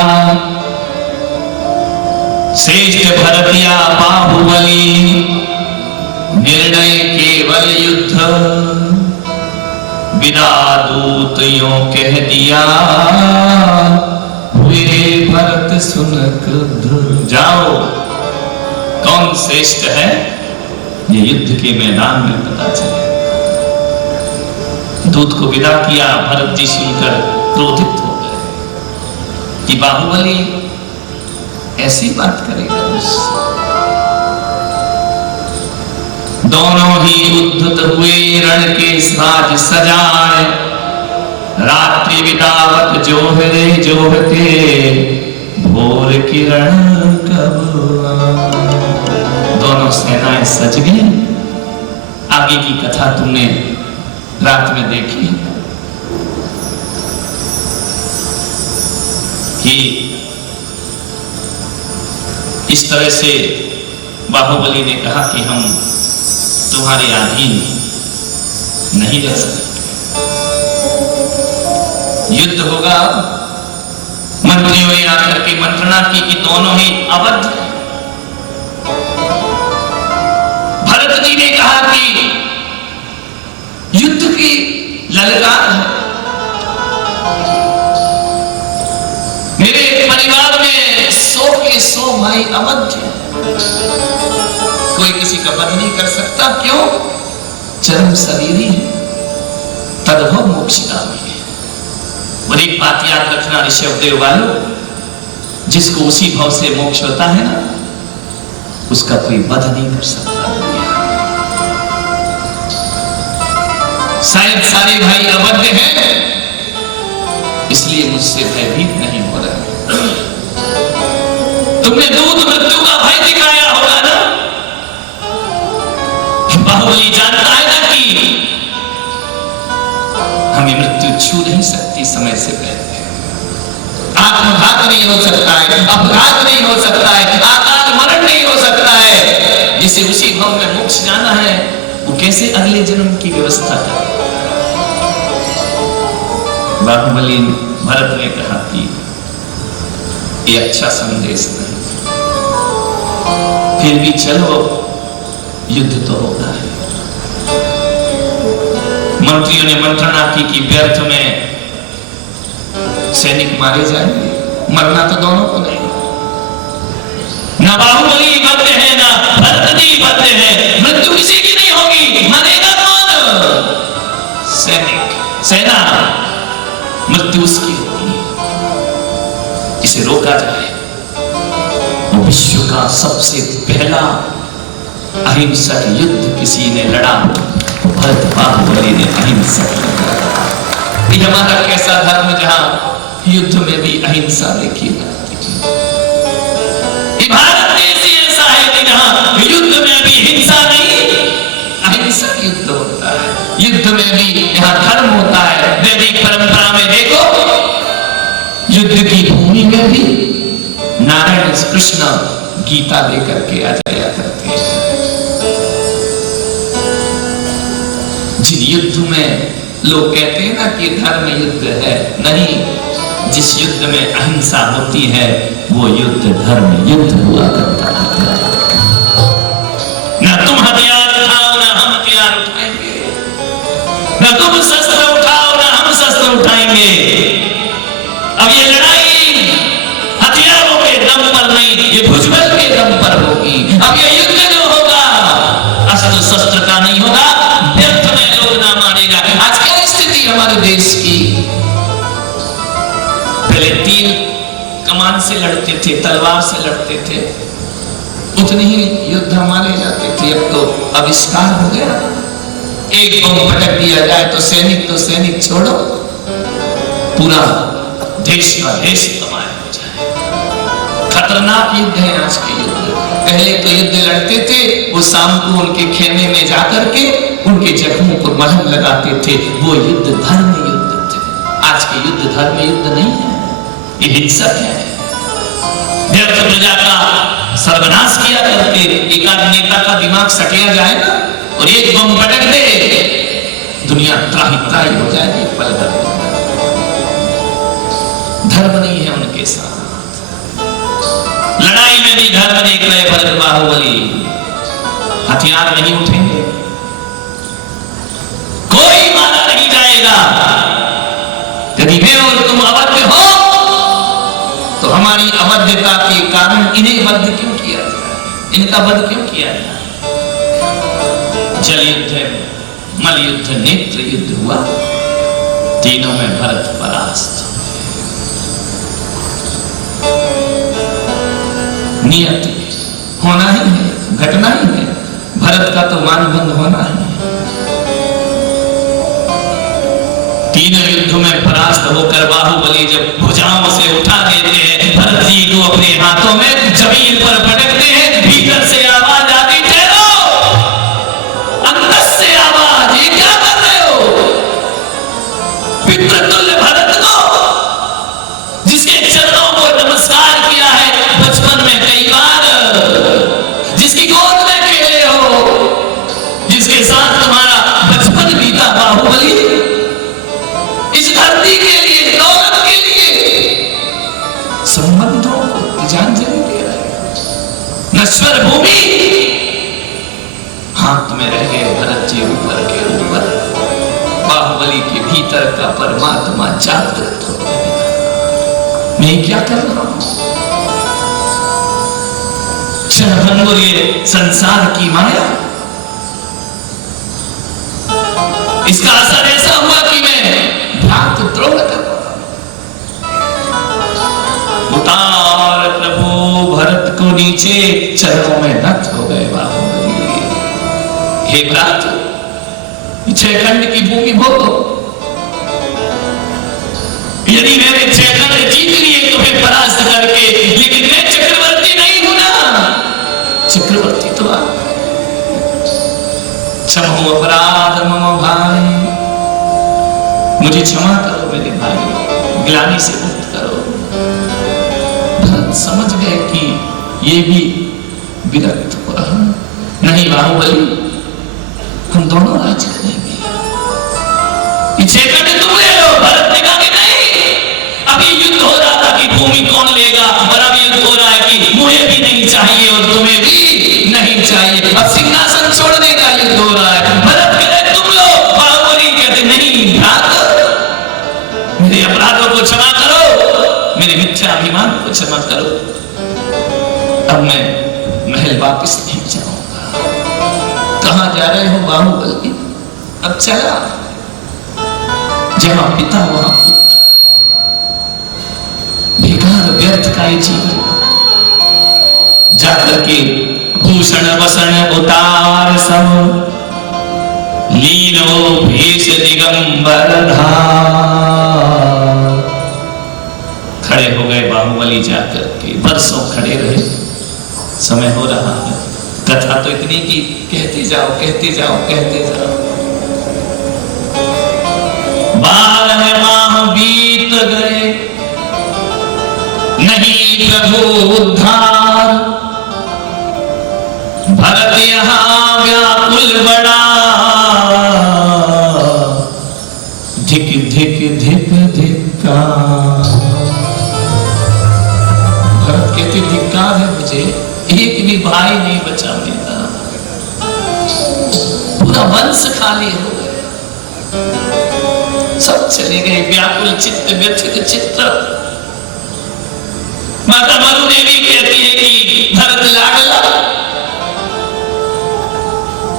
श्रेष्ठ भरतिया बाहुबली, निर्णय केवल युद्ध। विदा दूतियों कह दिया हुए भरत सुन क्रुद्ध। जाओ, कौन श्रेष्ठ है ये युद्ध के मैदान में पता चले। दूत को विदा किया, भरत जी सुनकर क्रोधित हो गए कि बाहुबली ऐसी बात करेगा मुझसे। दोनों ही उद्धत हुए रण के साज सजाए, रात्रि बितावत जोहरे जोहते भोर किरण कब आए। दोनों सेनाएं सज गई। आगे की कथा तुमने रात में देखी कि इस तरह से बाहुबली ने कहा कि हम तुम्हारे अधीन नहीं रह सकते, युद्ध होगा। मंत्रियों ने आकर के मंत्रणा की कि दोनों ही अवध हैं। भरत जी ने कहा कि युद्ध की ललकार है, मेरे परिवार में 100 के 100 भाई अवध हैं, कोई किसी का वध नहीं कर सकता। क्यों? चरम शरीरी है, तद्भव मोक्षगामी है। और एक बात याद रखना ऋषभ देव वालों, जिसको उसी भाव से मोक्ष होता है ना, उसका कोई वध नहीं कर सकता। शायद सारे भाई अवध्य हैं, इसलिए मुझसे भयभीत नहीं हो रहा। तुमने दूध मृत्यु का भय दिखाया होगा ना। बाहुबली जानता है ना कि हमें मृत्यु छू नहीं सकती समय से पहले। आत्मघात नहीं हो सकता है, अपघात नहीं हो सकता है, अकाल मरण नहीं हो सकता है। जिसे उसी भाव में मोक्ष जाना है, वो कैसे अगले जन्म की व्यवस्था करे। बाहुबली भरत ने कहा कि ये अच्छा संदेश नहीं, फिर भी चलो युद्ध तो होता है। मंत्रियों ने मंत्रणा की कि व्यर्थ में सैनिक मारे जाएंगे, मरना तो दोनों को नहीं। ना बाहुबली बदले हैं ना भरत जी बदले हैं, मृत्यु किसी की नहीं होगी। मरेगा कौन? सैनिक, सेना। मृत्यु उसकी होगी, इसे रोका जाए। वो विश्व का सबसे पहला अहिंसक युद्ध किसी ने लड़ा, भरत बाहुबली ने अहिंसक लड़ा। ये हमारा कैसा धर्म जहां युद्ध में भी अहिंसा देखी जाती है। ये भारत देश ही ऐसा है कि जहां युद्ध में भी हिंसा नहीं, अहिंसक युद्ध होता है। युद्ध में भी यहाँ धर्म होता है। वैदिक परंपरा में देखो, युद्ध की भूमि में भी नारायण कृष्ण गीता लेकर के आ जाया करते हैं। जिन युद्ध में लोग कहते हैं ना कि धर्म युद्ध है, नहीं, जिस युद्ध में अहिंसा होती है वो युद्ध धर्म युद्ध हुआ करता है। ना तुम हथियार उठाओ ना हम हथियार उठाएंगे, ना तुम शस्त्र उठाओ ना हम शस्त्र उठाएंगे। अब ये लड़ाई हथियारों के दम पर नहीं, ये भुजबल के दम पर होगी। अब ये युद्ध जो होगा अस्त्र शस्त्र का नहीं होगा, व्यर्थ में लोग ना मारेगा। आज क्या स्थिति हमारे देश की? पहले तीर कमान से लड़ते थे, तलवार से लड़ते थे, उतने ही युद्ध मारे जाते थे। अब तो आविष्कार हो गया, एक बम पटक दिया जाए तो सैनिक छोड़ो, पूरा देश का देश तबाह हो जाए। खतरनाक युद्ध है आज के युद्ध। पहले तो युद्ध लड़ते थे, वो शाम को उनके खेमे में जाकर के उनके जख्मों पर मलहम लगाते थे, वो युद्ध धर्म युद्ध थे। आज के युद्ध धर्म युद्ध नहीं है, ये हिंसक है। व्यर्थ प्रजा का सर्वनाश किया करके एक आध नेता का दिमाग सटिया जाए ना और एक बम पटक दे, दुनिया त्राही त्राही हो जाएगी पल भर में। धर्म नहीं है उनके साथ। लड़ाई में भी धर्म देख रहे भरत बाहुबली, हथियार नहीं उठेंगे, कोई मारा नहीं जाएगा। यदि मैं और तुम अवध्य हो तो हमारी अवध्यता के कारण इन्हें वध क्यों किया जाए, इनका वध क्यों किया जाए? जल युद्ध, मल युद्ध, नेत्र युद्ध हुआ, तीनों में भरत परास्त। नियत होना ही है, घटना ही है। भरत का तो मानभंग होना है। तीनों युद्ध में परास्त होकर बाहुबली जब भुजाओं से उठा देते हैं भरत जी को अपने हाथों में जमीन पर पटकते हैं, भीतर से आवाज आती, ठहरो, अंदर से आवाज, ये क्या कर रहे हो? पितृतुल्य भरत को, जिसके चरणों को नमस्कार किया है बचपन में कई बार, जिसकी गोद में खेले हो, जिसके साथ तुम्हारा बचपन बीता, बाहुबली, इस धरती के लिए, दौलत के लिए संबंधों को तिलांजलि दे रहे, नश्वर भूमि हाथ में रह गए भरत जी ऊपर के ऊपर, बाहुबली के भीतर का परमात्मा जागृत हो गया। मैं क्या कर रहा हूं? क्षणभंगुर ये संसार की माया, इसका असर ऐसा हुआ कि मैं भ्रांत द्रोह कर रहा। उतार प्रभु भरत को नीचे, चरणों में नत हो गए बाहुबली। हे भ्रात, छह खंड की भूमि भोगो, यदि मैंने छह खंड जीत लिए तुम्हें परास्त करके, लेकिन मैं चक्रवर्ती नहीं हूं ना, चक्रवर्ती तो आप। क्षमो अपराध मम भाई, मुझे क्षमा करो मेरे भाई, ग्लानि से मुक्त करो। भरत समझ गए कि ये भी विरक्त हो रहा। नहीं बाहुबली, हम दोनों राज करेंगे, छह खंड तुम ले लो। भरत ने कहा कि नहीं, अभी युद्ध हो रहा था कि भूमि कौन लेगा, और अब युद्ध हो रहा है कि मुझे भी नहीं चाहिए और तुम्हें भी नहीं चाहिए। अब सिंहासन छोड़ने का युद्ध हो रहा है। भरत कहते तुम लो, बाहुबली कहते नहीं भ्रात, मेरे अपराधों को क्षमा करो, मेरे मिथ्या अभिमान को क्षमा करो, अब मैं महल वापस नहीं जाऊंगा। कहां जा रहे हो बाहुबली? अब चला, जहां पिता वहां पुत्र, बेकार व्यर्थ का ये जीवन। जाकर के भूषण वसन उतार सब, लीनो भेष दिगंबर धार। खड़े हो गए बाहुबली, जाकर के बरसों खड़े रहे। समय हो रहा है, कथा तो इतनी की कहते जाओ कहते जाओ कहते जाओ। 12 माह बीत गए, नहीं प्रभु उद्धार। भरत यहां व्याकुल बड़ा, धिक धिक धिक धिक्कार। भरत कहते धिक्कार है मुझे, एक भी भाई नहीं बचा मेरा, पूरा वंश खाली हो गया, सब चले गए। व्याकुल चित्त व्यथित चित्त। माता मरु देवी कहती है कि भरत लाडला,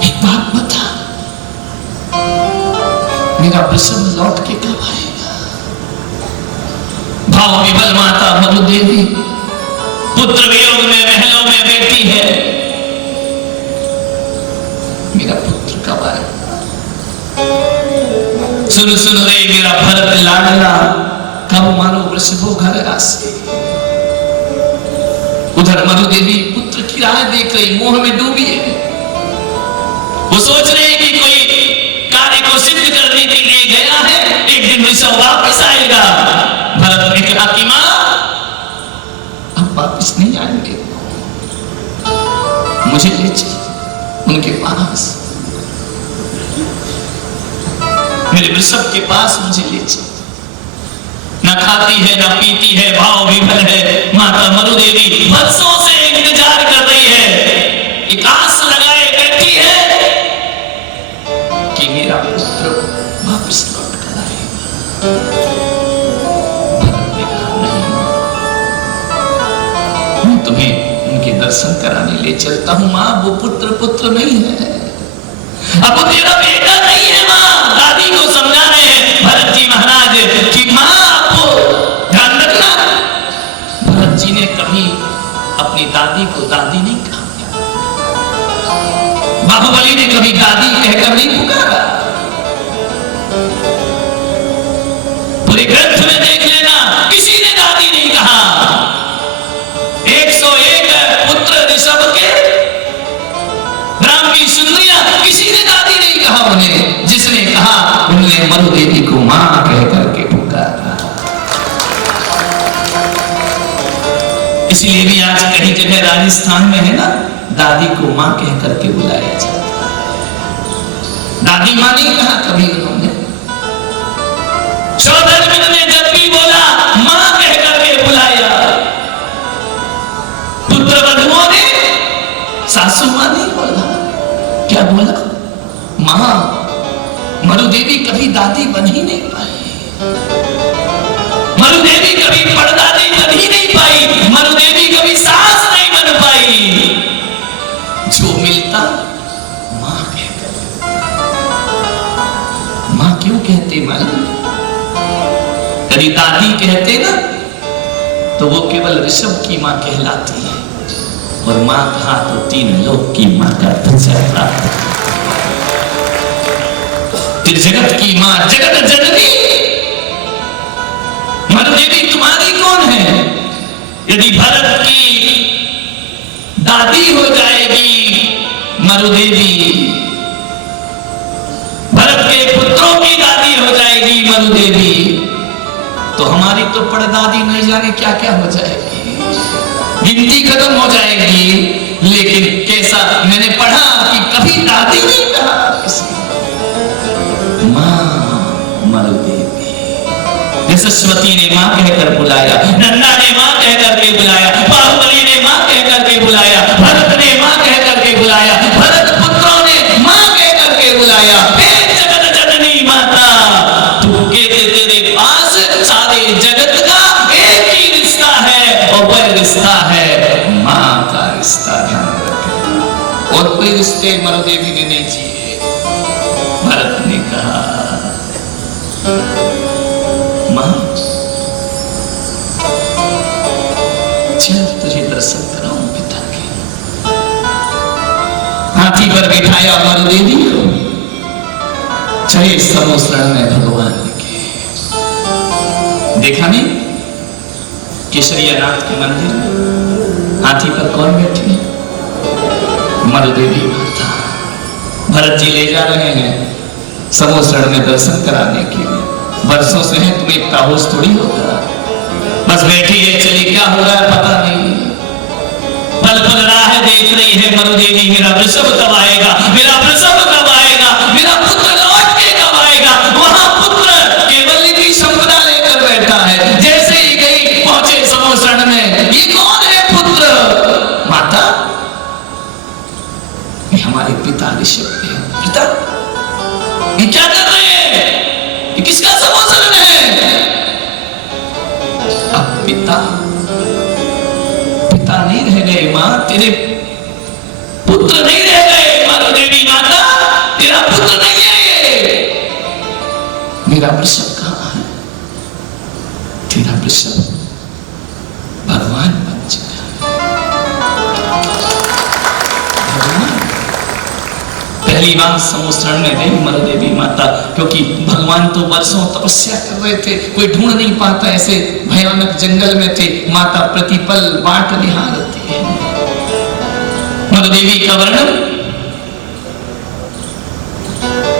एक बात बता, मेरा वृषभ लौट के कब आएगा? भाव विभल माता मरु देवी पुत्र वियोग में महलों में बैठी है, मेरा पुत्र कब आएगा? सुन सुन रे मेरा भरत लाडला, कब मारो वृषभो घर आसे। उधर मरु देवी पुत्र की राह देख रही, मोह में डूबी है। वो सोच रहे हैं कि कोई कार्य को सिद्ध करने के लिए गया है, एक दिन ऋषभ वापस आएगा। भरत ने कहा कि मां, अब वापस नहीं आएंगे, मुझे ले चल उनके पास, मेरे वृषभ के पास मुझे ले चल। न खाती है न पीती है, भाव विफल है। माता मरु देवी वर्षों से इंतजार कर रही है, एक आस लगाए बैठी है कि मेरा पुत्र वापस लौट कर आएगा। भरत ने कहा नहीं, मैं तुम्हें उनके दर्शन कराने ले चलता हूं। मां, वो पुत्र नहीं है, अब वो तेरा बेटा नहीं है। मां दादी को समझा रहे हैं भरत जी महाराज कि मां आपको ध्यान रखना। भरत जी ने कभी अपनी दादी को दादी नहीं कहा, बाहुबली ने कभी दादी कहकर नहीं पुकारा। पूरे ग्रंथ में देख लेना, किसी ने दादी नहीं कहा। मरु देवी को मां कह करके पुकारा। इसलिए भी आज कई जगह राजस्थान में है ना, दादी को मां कह करके बुलाया जाता है। दादी मां नहीं कहा कभी उन्होंने। चौधरी ने जब भी बोला मां कह करके बुलाया। पुत्र वधुओं ने सासू मां नहीं बोला, क्या बोला? मां। मरु देवी कभी दादी बन ही नहीं पाई। मरु देवी कभी परदादी बन ही नहीं पाई। मरु देवी कभी सास नहीं बन पाई। जो मिलता मां कहकर। मां क्यों कहते मालूम? यदि दादी कहते ना तो वो केवल ऋषभ की मां कहलाती है, और मां कहा तो 3 लोक की मां का दर्जा प्राप्त। जगत की मां, जगत जननी। मरु देवी तुम्हारी कौन है? यदि भरत की दादी हो जाएगी मरु देवी, भरत के पुत्रों की दादी हो जाएगी मरु देवी, तो हमारी तो परदादी नहीं जाने क्या क्या हो जाएगी, गिनती खत्म हो जाएगी। लेकिन कैसा मैंने पढ़ा कि कभी दादी नहीं कहा किसी, मां मरु देवी। यशस्वती ने मां कहकर बुलाया, नंदा ने मां कहकर के बुलाया, बाहुबली ने मां कहकर के बुलाया, भरत ने मां कहकर के बुलाया, भरत पुत्रों ने मां कहकर के बुलाया। हे जगत जननी माता, तू कहते तेरे पास सारे जगत का एक ही रिश्ता है, और वह रिश्ता है मां का रिश्ता। ध्यान रखें, और कोई रिश्ते मरु देवी ने नहीं जिए। भरत ने कहा मां चल तुझे दर्शन कराऊं पिता के। हाथी पर बिठाया मरु देवी को, चले समोसरण में भगवान के। देखा नहीं केसरिया नाथ के मंदिर में हाथी पर कौन बैठी है? मरु देवी माता। भरत जी ले जा रहे हैं समोसरण में दर्शन कराने के लिए। वर्षों से है, तुम्हें इतना होश थोड़ी होगा। बस बैठी है, चली, क्या हो रहा है पता नहीं। पल पल राह देख रही है मरु देवी, मेरा वृषभ कब आएगा, मेरा वृषभ कब आएगा, मेरा पुत्र लौट के कब आएगा। वहां पुत्र केवल की संपदा लेकर बैठा है। जैसे ही गई पहुंचे समोसरण में, ये कौन है पुत्र? माता, ये हमारे पिता ऋषभ है। पिता, ये क्या कर रहे हैं? ये किसका समोसरण है? अब पिता नहीं रह गए मां, तेरे पुत्र नहीं रह गए। मरु देवी माता, तेरा पुत्र नहीं है ये। मेरा वृषभ कहां है? तेरा वृषभ भगवान बन चुका है। भगवान पहली बार समोसरण में गई मरु देवी माता, क्योंकि भगवान तो वर्षों तपस्या कर रहे थे, कोई ढूंढ नहीं पाता, ऐसे भयानक जंगल में थे। माता प्रतिपल बाट निहारती है। मरु देवी का वर्णन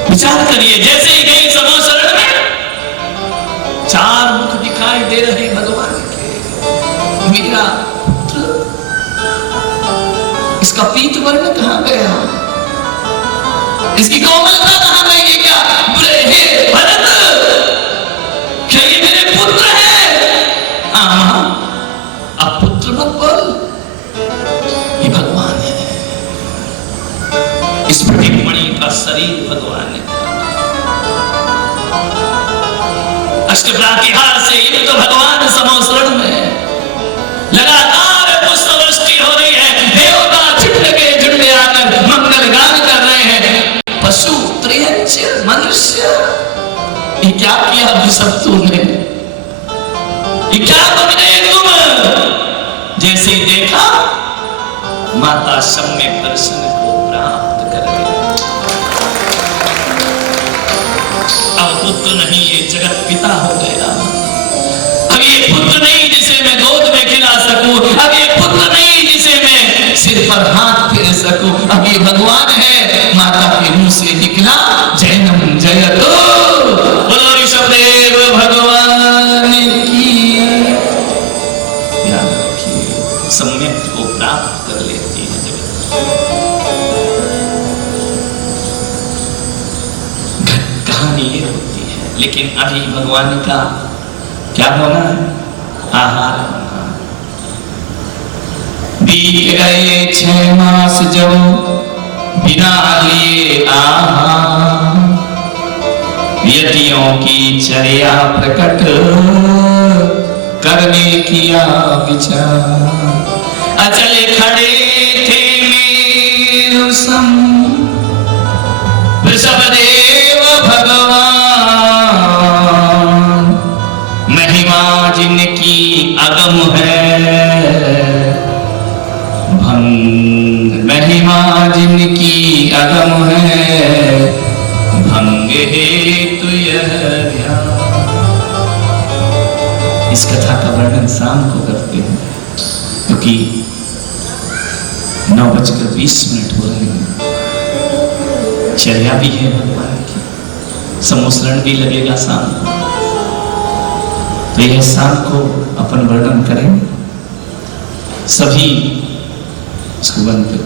विचार करिए। जैसे ही गई समोसरण में, 4 मुख दिखाई दे रहे भगवान के। मेरा पुत्र, इसका पीत वर्ण कहां गया, इसकी कोमलता कहां गई? क्या हे भरत, क्या ये मेरे पुत्र है? अब पुत्र मत बोल, ये भगवान है। इस मणि का शरीर भगवान ने, अष्टप्रातिहार से युक्त भगवान समोसरण में लगातार पुष्पवृष्टि हो रही है। देवता झुंड के झुंड आकर मंगल गान कर रहे हैं। पशु, त्रियंच, मनुष्य, ये क्या किया वृषभ तूने? ये क्या बन गए तुम? जैसे ही देखा, माता सम्यक दर्शन को प्राप्त कर गई। अब पुत्र नहीं, ये जगत पिता हो गया। अब ये पुत्र नहीं जिसे मैं गोद में खिला सकूं, अब ये पुत्र नहीं जिसे मैं सिर पर हाथ फेर सकूं, अब ये भगवान है। माता के मुंह से निकला जैनम जयतो। लेकिन अभी भगवान का क्या होना है? आहार होना। बीत गए 6 मास जब बिना लिए आहार, यतियों की चर्या प्रकट करने किया विचार। अचल खड़े थे मेरु सम वृषभदेव भगवान, महिमा जिनकी अगम है भंग, महिमा जिनकी अगम है भंग हेतु यह ध्यान। इस कथा का वर्णन शाम को करते हैं, क्योंकि 9:20 हो रहे हैं। चर्या भी है भगवान की, सम्मोसरण भी लगेगा शाम को, तो यह शाम को अपन वर्णन करेंगे। सभी इसको बंद कर।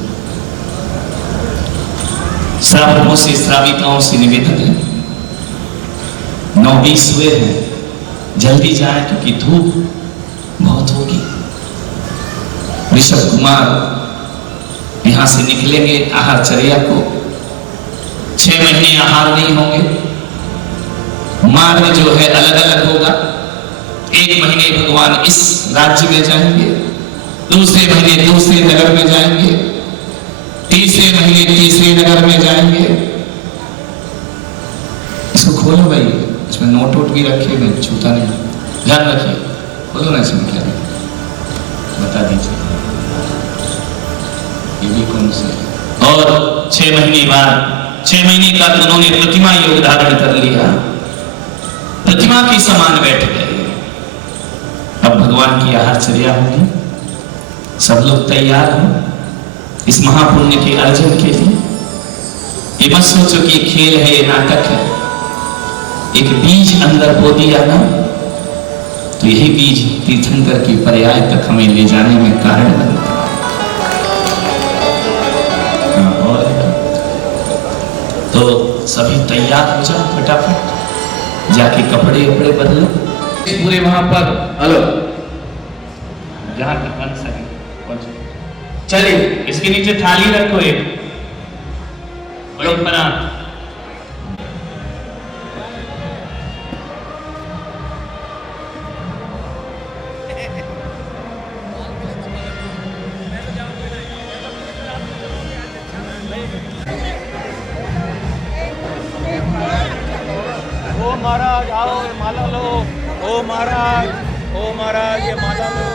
श्रावकों से, श्राविकाओं से निवेदन है, 9:20 हुए हैं, जल्दी जाए क्योंकि धूप बहुत होगी। ऋषभ कुमार यहां से निकलेंगे आहार चर्या को। 6 महीने आहार नहीं होंगे, मार्ग जो है अलग अलग होगा। 1 महीने भगवान इस राज्य में जाएंगे, दूसरे महीने दूसरे नगर में जाएंगे, तीसरे महीने तीसरे नगर में जाएंगे। इसको खोलो भाई, इसमें नोट वोट भी रखे हुए, छूता नहीं, ध्यान रखिए। खोलो ना, इसमें क्या है बता दीजिए, ये भी कौन से। और 6 महीने बाद, 6 महीने का तो उन्होंने प्रतिमा योग धारण कर लिया, प्रतिमा के समान बैठ गए। अब भगवान की आहार चर्या होगी, सब लोग तैयार हो इस महापुण्य के अर्जन के लिए। ये मत सोचो कि खेल है, ये नाटक है। एक बीज अंदर बो दिया ना, तो यही बीज तीर्थंकर की पर्याय तक हमें ले जाने में कारण बनता है। तो सभी तैयार हो जाओ, फटाफट जाके कपड़े उपड़े बदलो। पूरे वहां पर हेलो जहां तक बन सके चलिए, इसके नीचे थाली रखो, एक बड़ी परात। ओ महाराज आओ, ये माला लो। ओ महाराज, ओ महाराज, ये माला लो,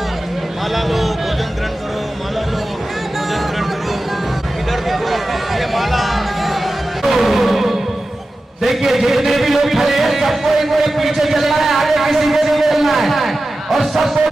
माला लो, भोजन ग्रहण करो, माला लो, भोजन ग्रहण करो। इधर देखो, ये माला। देखिए जितने भी लोग खड़े हैं, सबको एक पीछे चलना है, आगे किसी को नहीं चलना है, और सबको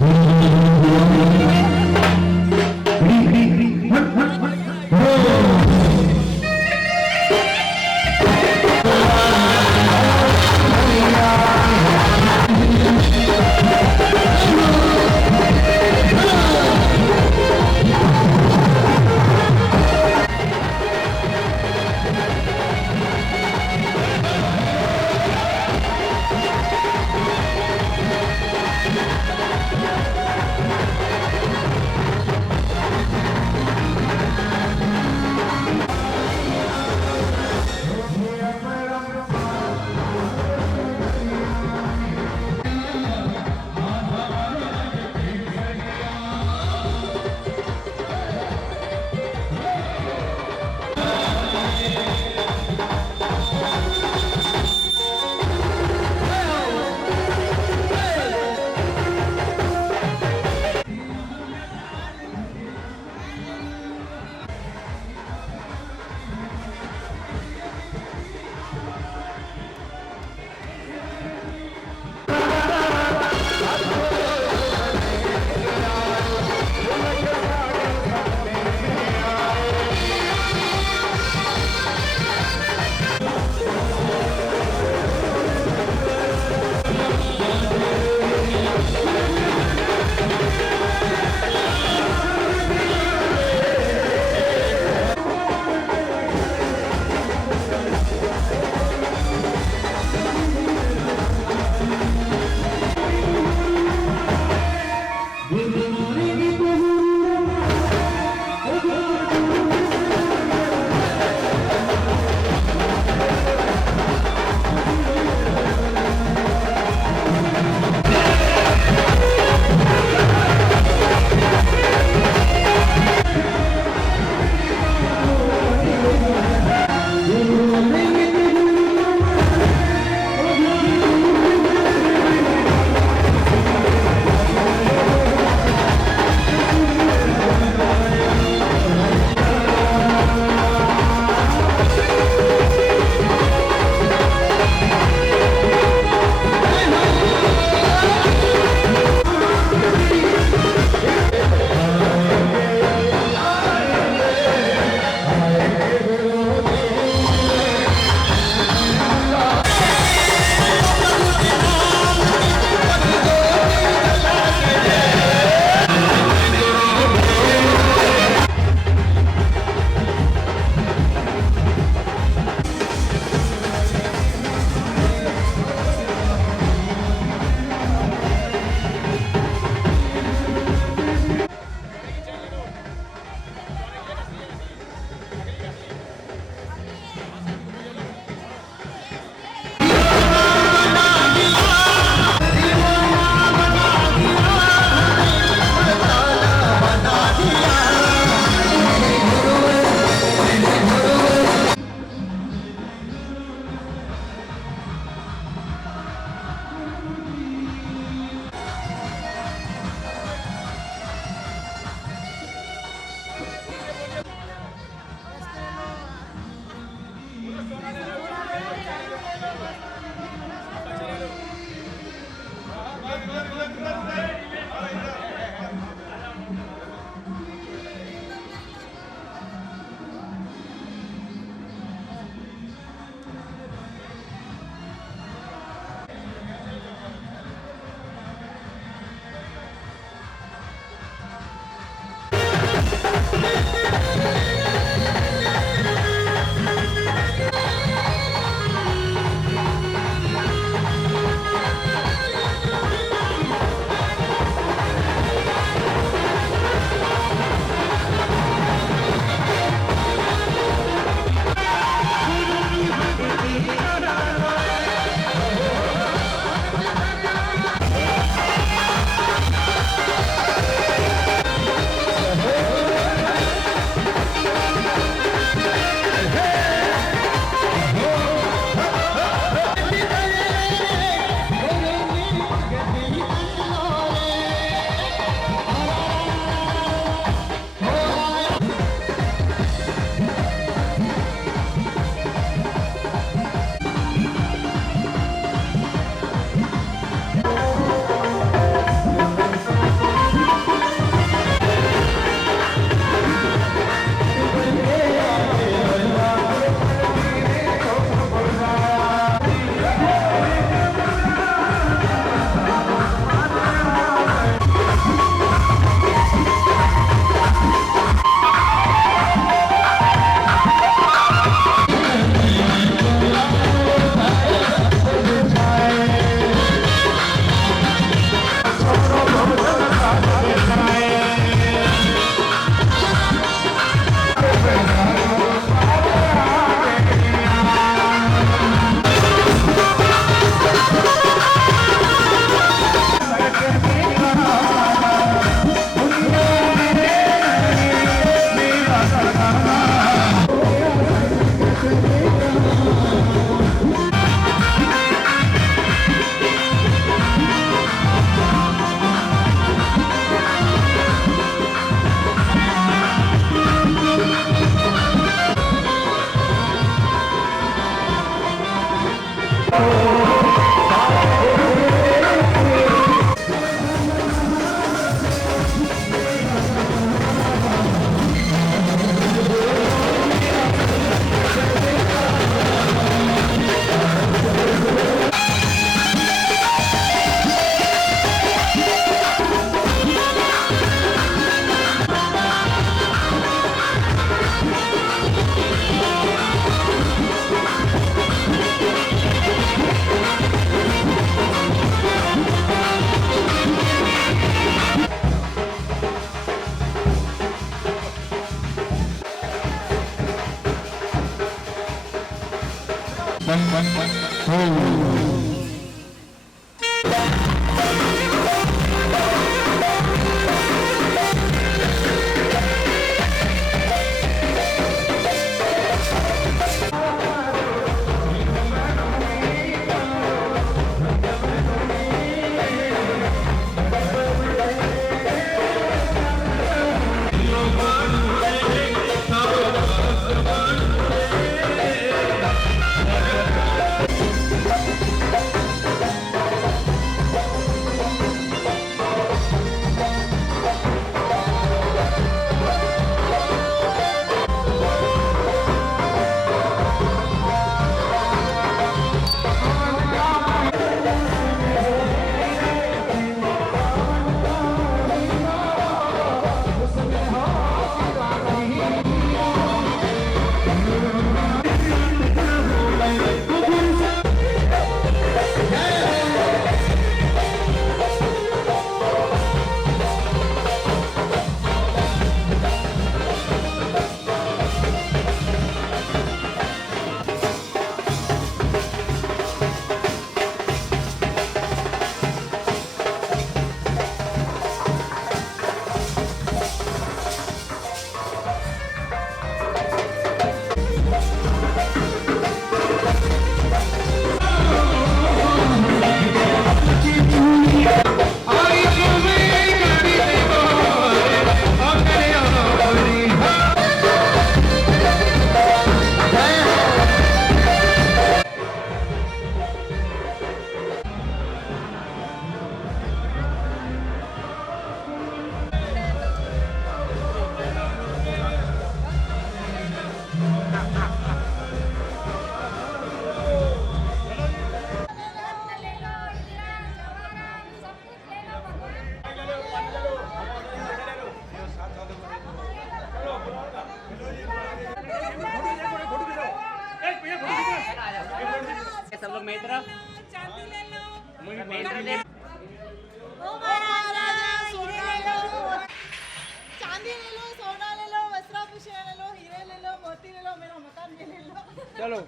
चलो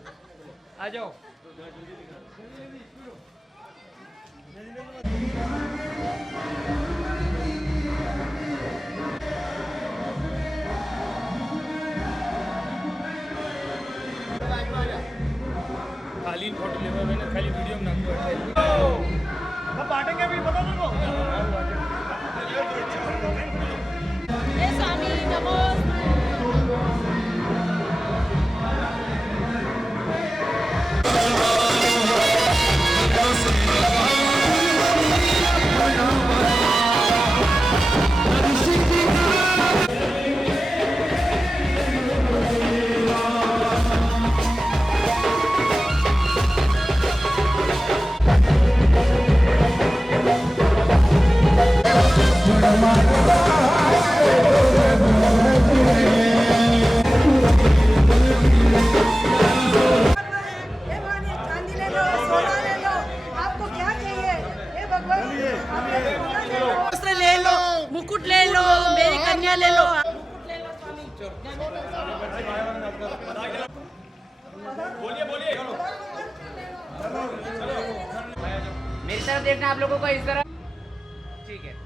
आ जाओ। खाली फोटो ले मैंने खाली वीडियो में नाखो अब बांटेंगे भी पता तुमको। हे स्वामी नमो। हे मानिए, चांदी ले लो, सोना ले लो, आपको क्या चाहिए? हे भगवान, आप ये सोना ले लो, वस्त्र ले लो, मुकुट ले लो, मेरी कन्या ले लो। बोलिए बोलिए। मेरी तरफ देखना आप लोगों को इस तरह, ठीक है।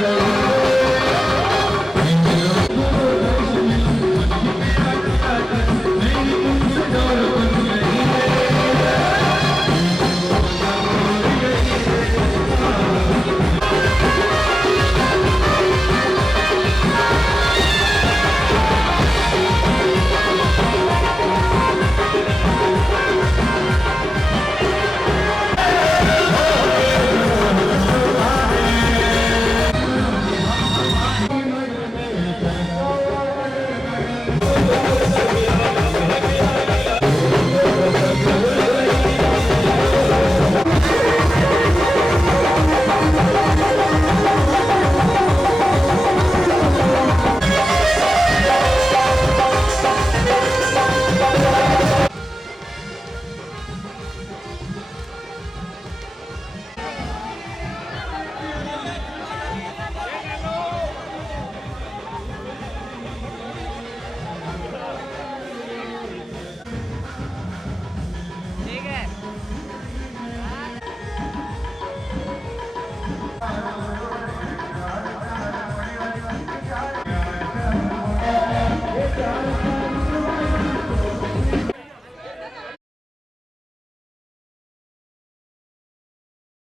आचार्य